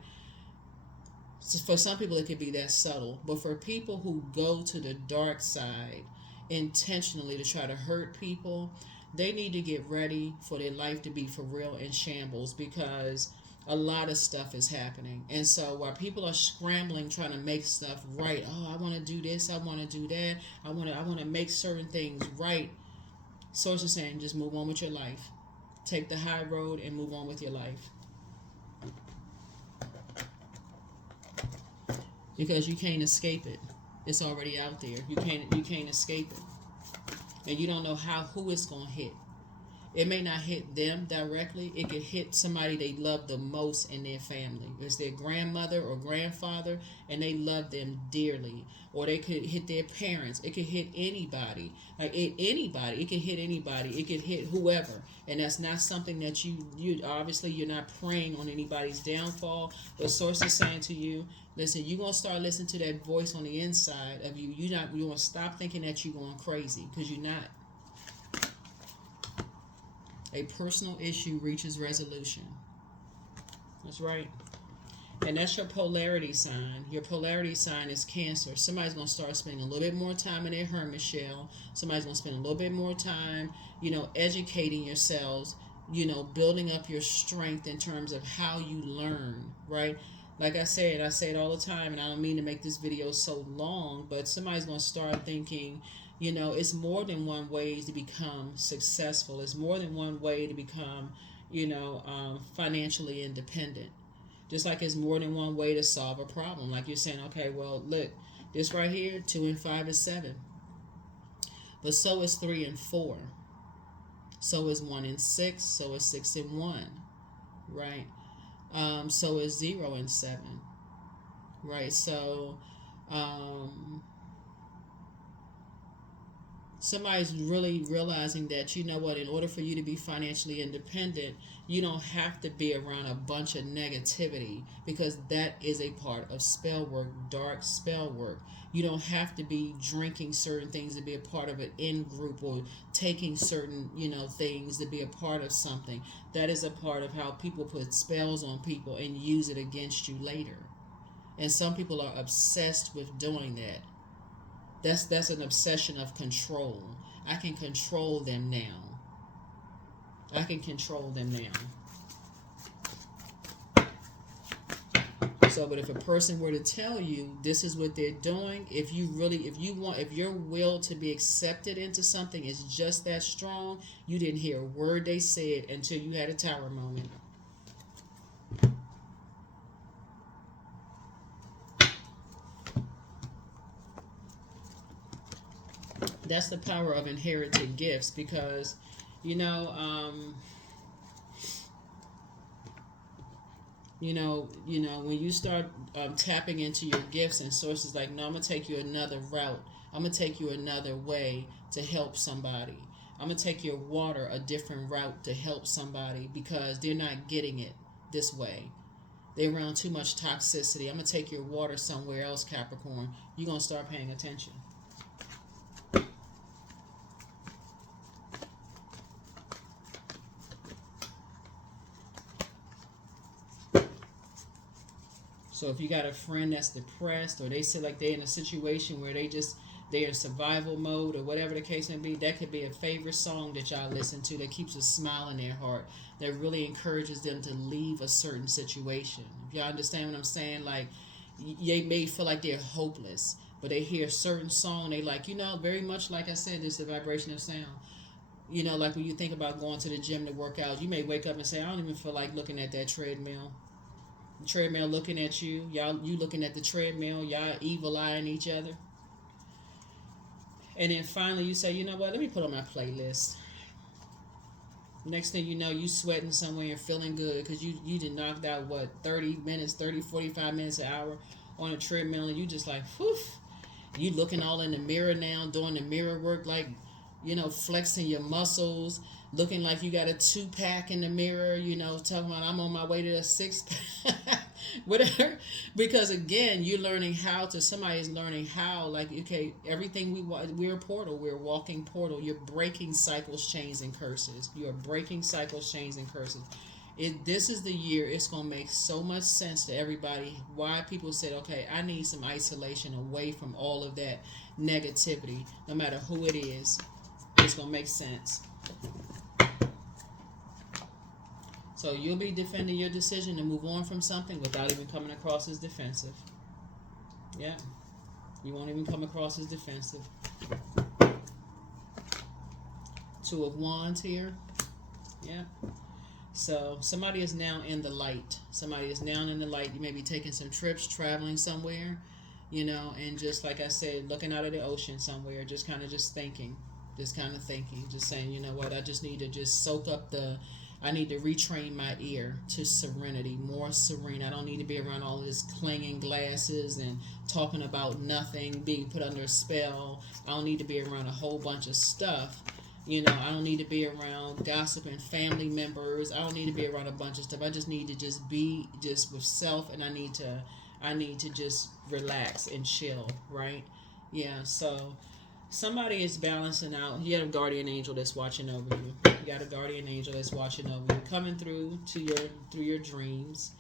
So for some people, it could be that subtle. But for people who go to the dark side intentionally to try to hurt people, they need to get ready for their life to be for real in shambles, because a lot of stuff is happening. And so while people are scrambling trying to make stuff right, I want to do this, I want to do that, I want to make certain things right, Source is saying just move on with your life. Take the high road and move on with your life. Because you can't escape it. It's already out there. You can't escape it. And you don't know who it's going to hit. It may not hit them directly. It could hit somebody they love the most in their family. It's their grandmother or grandfather, and they love them dearly. Or they could hit their parents. It could hit anybody. Anybody. It could hit anybody. It could hit whoever. And that's not something that you obviously you're not praying on anybody's downfall. But source is saying to you, listen, you're gonna start listening to that voice on the inside of you. You're gonna stop thinking that you're going crazy, because you're not. A personal issue reaches resolution. That's right. And that's your polarity sign. Your polarity sign is Cancer. Somebody's going to start spending a little bit more time in their hermit shell. Somebody's going to spend a little bit more time, educating yourselves, building up your strength in terms of how you learn, right? Like I say it all the time, and I don't mean to make this video so long, but somebody's going to start thinking, it's more than one way to become successful. It's more than one way to become, financially independent. Just like it's more than one way to solve a problem. Like you're saying, okay, well, look, this right here, 2 and 5 is 7. But so is 3 and 4. So is 1 and 6. So is 6 and 1. Right? So is 0 and 7. Right? So, somebody's really realizing that, in order for you to be financially independent, you don't have to be around a bunch of negativity, because that is a part of spell work, dark spell work. You don't have to be drinking certain things to be a part of an in-group, or taking certain, things to be a part of something. That is a part of how people put spells on people and use it against you later. And some people are obsessed with doing that. That's an obsession of control. I can control them now. I can control them now. So, but if a person were to tell you this is what they're doing, if your will to be accepted into something is just that strong, you didn't hear a word they said until you had a tower moment. That's the power of inherited gifts, because, when you start tapping into your gifts, and sources like, no, I'm going to take you another route. I'm going to take you another way to help somebody. I'm going to take your water a different route to help somebody, because they're not getting it this way. They're around too much toxicity. I'm going to take your water somewhere else, Capricorn. You're going to start paying attention. So if you got a friend that's depressed, or they feel like they're in a situation where they're in survival mode, or whatever the case may be, that could be a favorite song that y'all listen to that keeps a smile in their heart, that really encourages them to leave a certain situation. If y'all understand what I'm saying, like, they may feel like they're hopeless, but they hear a certain song, they like, very much like I said, this is the vibration of sound. Like when you think about going to the gym to work out, you may wake up and say, I don't even feel like looking at that treadmill. Treadmill looking at you, you looking at the treadmill, y'all evil eyeing each other. And then finally you say, let me put on my playlist. Next thing you know, you sweating somewhere and feeling good, because you done knocked out 30 minutes, 45 minutes, an hour on a treadmill, and you just like, whew. You looking all in the mirror now, doing the mirror work, like, flexing your muscles, looking like you got a 2-pack in the mirror, talking about I'm on my way to a 6-pack, whatever. Because again, you're learning somebody's learning how, like, okay, everything we're a portal, we're a walking portal. You're breaking cycles, chains, and curses. You're breaking cycles, chains, and curses. This is the year it's going to make so much sense to everybody why people said, okay, I need some isolation away from all of that negativity, no matter who it is. It's going to make sense. So you'll be defending your decision to move on from something without even coming across as defensive. Yeah. You won't even come across as defensive. 2 of Wands here. Yeah. So somebody is now in the light. Somebody is now in the light. You may be taking some trips, traveling somewhere, and just like I said, looking out of the ocean somewhere, just kind of just thinking. Just kind of thinking, just saying, you know what, I just need to just soak up I need to retrain my ear to serenity, more serene. I don't need to be around all this clanging glasses and talking about nothing, being put under a spell. I don't need to be around a whole bunch of stuff. You know, I don't need to be around gossiping family members. I don't need to be around a bunch of stuff. I just need to just be just with self, and I need to just relax and chill, right? Yeah, so somebody is balancing out. You got a guardian angel that's watching over you. You got a guardian angel that's watching over you, coming through through your dreams,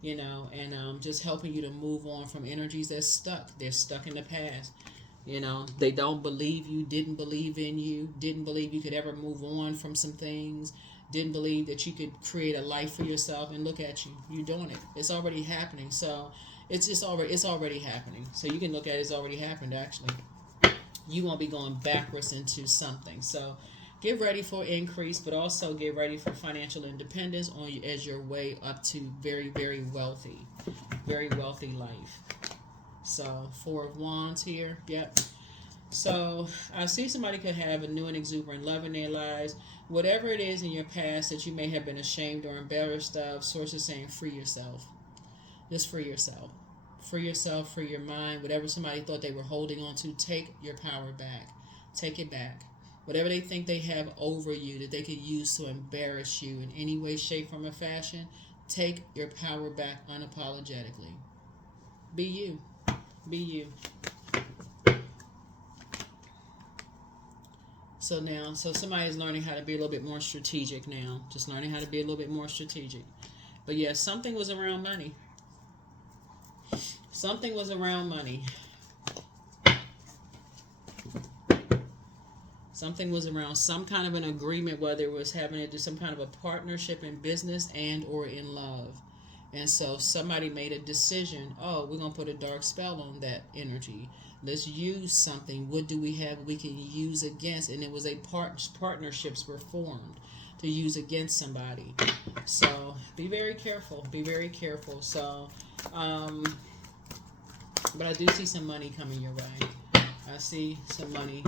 you know, and just helping you to move on from energies that's stuck. They're stuck in the past. You know, they don't believe you, didn't believe in you, didn't believe you could ever move on from some things, didn't believe that you could create a life for yourself. And look at you, you're doing it. It's already happening. So it's already happening. So you can look at it, it's already happened actually. You won't be going backwards into something. So get ready for increase, but also get ready for financial independence as your way up to very, very wealthy life. So 4 of Wands here. Yep. So I see somebody could have a new and exuberant love in their lives. Whatever it is in your past that you may have been ashamed or embarrassed of, source is saying free yourself. Just free yourself. Free yourself, free your mind. Whatever somebody thought they were holding on to, take your power back. Take it back. Whatever they think they have over you that they could use to embarrass you in any way, shape, form, or fashion, take your power back unapologetically. Be you. Be you. So somebody is learning how to be a little bit more strategic now. Just learning how to be a little bit more strategic. But yeah, something was around money. Something was around money. Something was around some kind of an agreement, whether it was having to do some kind of a partnership in business and or in love. And so somebody made a decision, oh, we're going to put a dark spell on that energy. Let's use something. What do we have we can use against? And it was partnerships were formed to use against somebody. So be very careful. Be very careful. So, but I do see some money coming your way. I see some money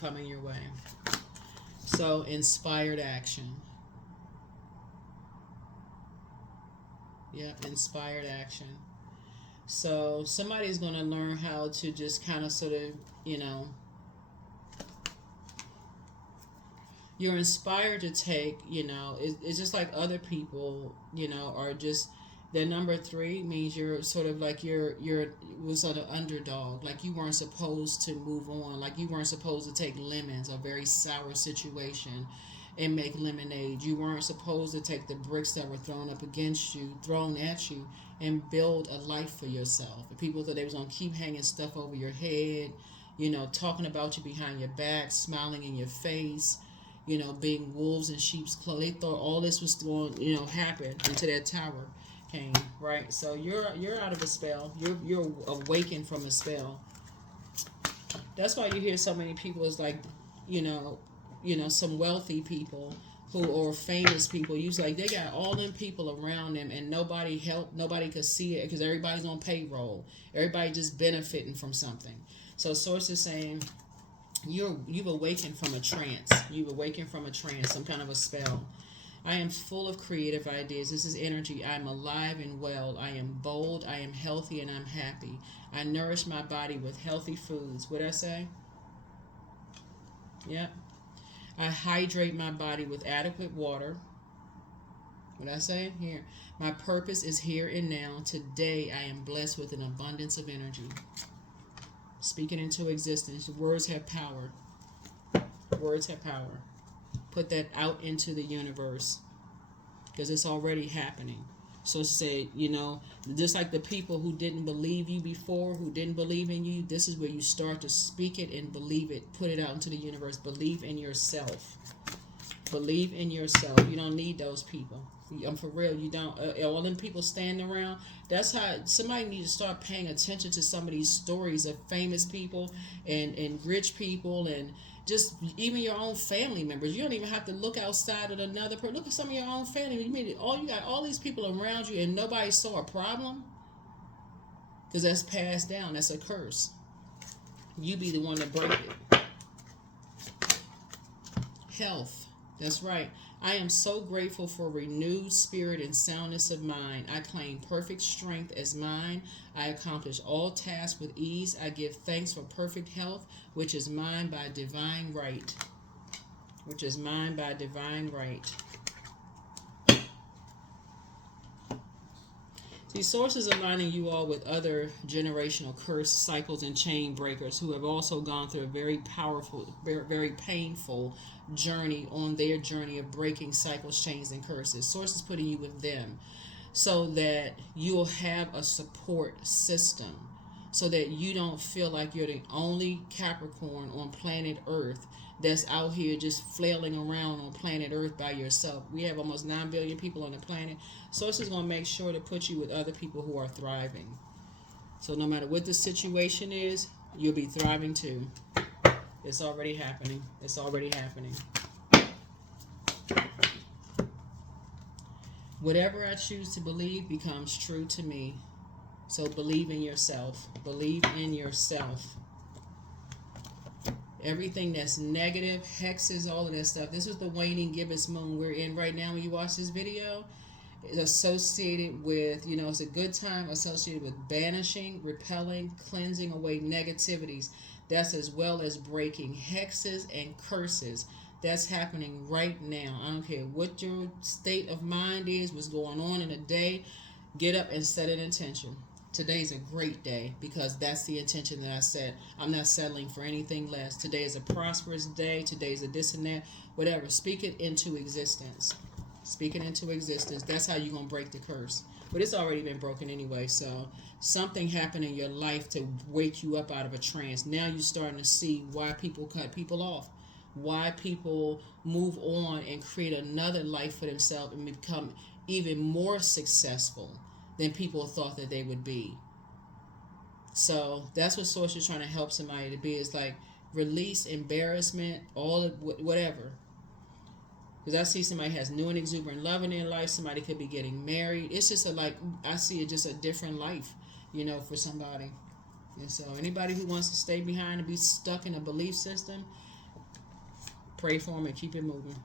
coming your way. So inspired action. Yeah, inspired action. So somebody's going to learn how to just kind of sort of, you know, you're inspired to take, you know, it's just like other people, you know, are just, their number 3 means you're sort of like you're was sort of underdog, like you weren't supposed to move on, like you weren't supposed to take lemons, a very sour situation, and make lemonade. You weren't supposed to take the bricks that were thrown at you, and build a life for yourself. And people thought they was gonna keep hanging stuff over your head, you know, talking about you behind your back, smiling in your face, you know, being wolves in sheep's clothing. They thought all this was going to, you know, happen until that tower came, right? So you're out of a spell. You're awakened from a spell. That's why you hear so many people is like, you know, some wealthy people or famous people. Usually, like they got all them people around them, and nobody helped. Nobody could see it because everybody's on payroll. Everybody just benefiting from something. So source is saying you've awakened from a trance. You've awakened from a trance, some kind of a spell. I am full of creative ideas. This is energy. I am alive and well. I am bold. I am healthy, and I'm happy. I nourish my body with healthy foods. What did I say? Yeah. I hydrate my body with adequate water. What did I say? Here. My purpose is here and now. Today, I am blessed with an abundance of energy. Speaking into existence. Words have power. Words have power. Put that out into the universe because it's already happening. So say, you know, just like the people who didn't believe you before, who didn't believe in you, this is where you start to speak it and believe it. Put it out into the universe. Believe in yourself. Believe in yourself. You don't need those people. For real, you don't. All them people standing around. That's how somebody needs to start paying attention to some of these stories of famous people and rich people and just even your own family members. You don't even have to look outside at another person. Look at some of your own family. You got all these people around you and nobody saw a problem because that's passed down. That's a curse. You be the one to break it. health. That's right. I am so grateful for renewed spirit and soundness of mind. I claim perfect strength as mine. I accomplish all tasks with ease. I give thanks for perfect health, which is mine by divine right. Which is mine by divine right. These sources aligning you all with other generational curse cycles and chain breakers who have also gone through a very powerful, very painful journey on their journey of breaking cycles, chains, and curses. Sources putting you with them so that you'll have a support system, so that you don't feel like you're the only Capricorn on planet Earth that's out here just flailing around on planet Earth by yourself. We have almost 9 billion people on the planet. Source is going to make sure to put you with other people who are thriving. So no matter what the situation is, you'll be thriving too. It's already happening. It's already happening. Whatever I choose to believe becomes true to me. So believe in yourself. Believe in yourself. Everything that's negative, hexes, all of that stuff. This is the waning gibbous moon we're in right now when you watch this video. It's associated with, it's a good time associated with banishing, repelling, cleansing away negativities. That's as well as breaking hexes and curses. That's happening right now. I don't care what your state of mind is, what's going on in a day. Get up and set an intention. Today's a great day because that's the intention that I set. I'm not settling for anything less. Today is a prosperous day. Today's a this and that. Whatever. Speak it into existence. Speak it into existence. That's how you're going to break the curse. But it's already been broken anyway. So something happened in your life to wake you up out of a trance. Now you're starting to see why people cut people off. Why people move on and create another life for themselves and become even more successful than people thought that they would be. So that's what Source is trying to help somebody to be, is like release embarrassment, all of whatever. Because I see somebody has new and exuberant love in their life. Somebody could be getting married. It's just I see it just a different life, for somebody. And so anybody who wants to stay behind and be stuck in a belief system, pray for them and keep it moving.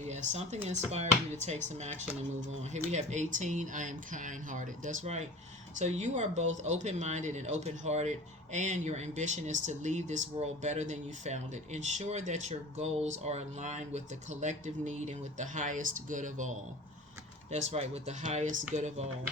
Yeah, something inspires you to take some action and move on. Here we have 18. I am kind-hearted. That's right. So you are both open-minded and open-hearted, and your ambition is to leave this world better than you found it. Ensure that your goals are aligned with the collective need and with the highest good of all. That's right, with the highest good of all.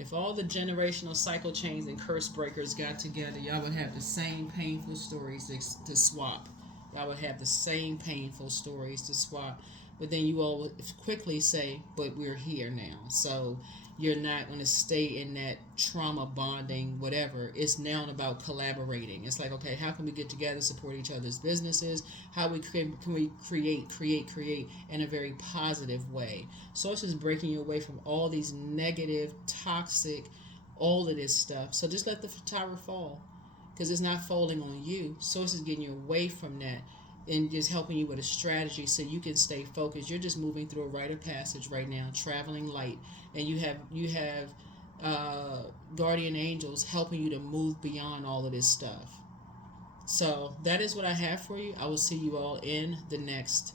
If all the generational cycle chains and curse breakers got together, y'all would have the same painful stories to swap. Y'all would have the same painful stories to swap. But then you all would quickly say, but we're here now. So you're not going to stay in that trauma bonding, whatever. It's now about collaborating. It's like, okay, how can we get together, support each other's businesses? How can we create in a very positive way? Source is breaking you away from all these negative, toxic, all of this stuff. So just let the tower fall, because it's not falling on you. Source is getting you away from that and just helping you with a strategy so you can stay focused. You're just moving through a rite of passage right now, traveling light, and you have guardian angels helping you to move beyond all of this stuff. So that is what I have for you. I will see you all in the next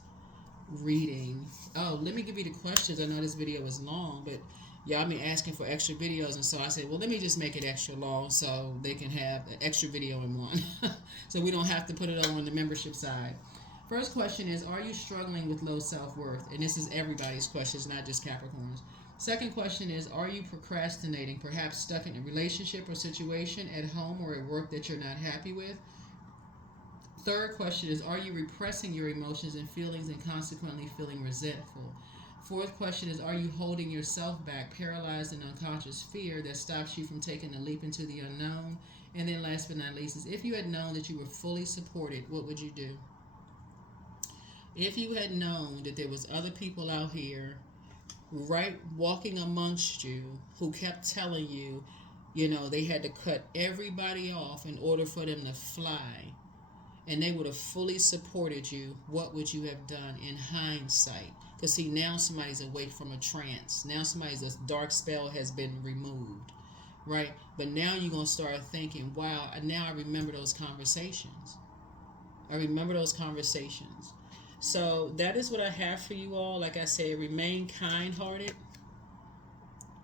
reading. Oh, let me give you the questions. I know this video is long, but y'all been asking for extra videos, and so I said, well, let me just make it extra long so they can have an extra video in one. So we don't have to put it on the membership side. First question is, are you struggling with low self-worth? And this is everybody's question, it's not just Capricorns. Second question is, are you procrastinating, perhaps stuck in a relationship or situation at home or at work that you're not happy with? Third question is, are you repressing your emotions and feelings and consequently feeling resentful? Fourth question is, are you holding yourself back, paralyzed in unconscious fear that stops you from taking a leap into the unknown? And then last but not least is, if you had known that you were fully supported, what would you do? If you had known that there was other people out here right walking amongst you who kept telling you, they had to cut everybody off in order for them to fly, and they would have fully supported you, what would you have done in hindsight? Because see, now somebody's awake from a trance. Now somebody's dark spell has been removed, right? But now you're going to start thinking, wow, now I remember those conversations. I remember those conversations. So that is what I have for you all. Like I said, remain kind-hearted,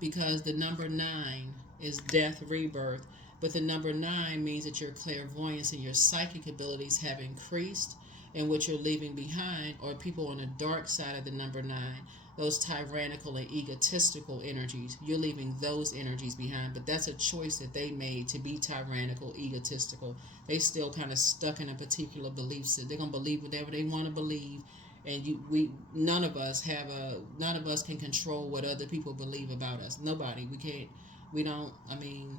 because the number 9 is death, rebirth. But the number 9 means that your clairvoyance and your psychic abilities have increased, and what you're leaving behind are people on the dark side of the number 9, those tyrannical and egotistical energies. You're leaving those energies behind, but that's a choice that they made, to be tyrannical, egotistical. They still kind of stuck in a particular belief system. They're gonna believe whatever they want to believe, and none of us can control what other people believe about us. Nobody. We can't. We don't. I mean,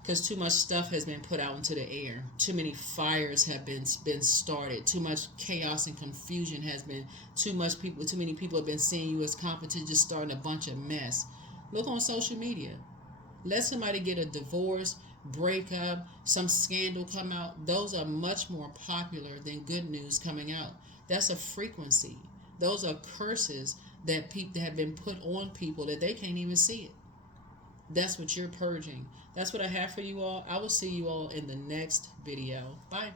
because too much stuff has been put out into the air. Too many fires have been started. Too much chaos and confusion has been. Too many people have been seeing you as competent, just starting a bunch of mess. Look on social media. Let somebody get a divorce, break up, some scandal come out. Those are much more popular than good news coming out. That's a frequency. Those are curses that have been put on people that they can't even see it. That's what you're purging. That's what I have for you all. I will see you all in the next video. Bye.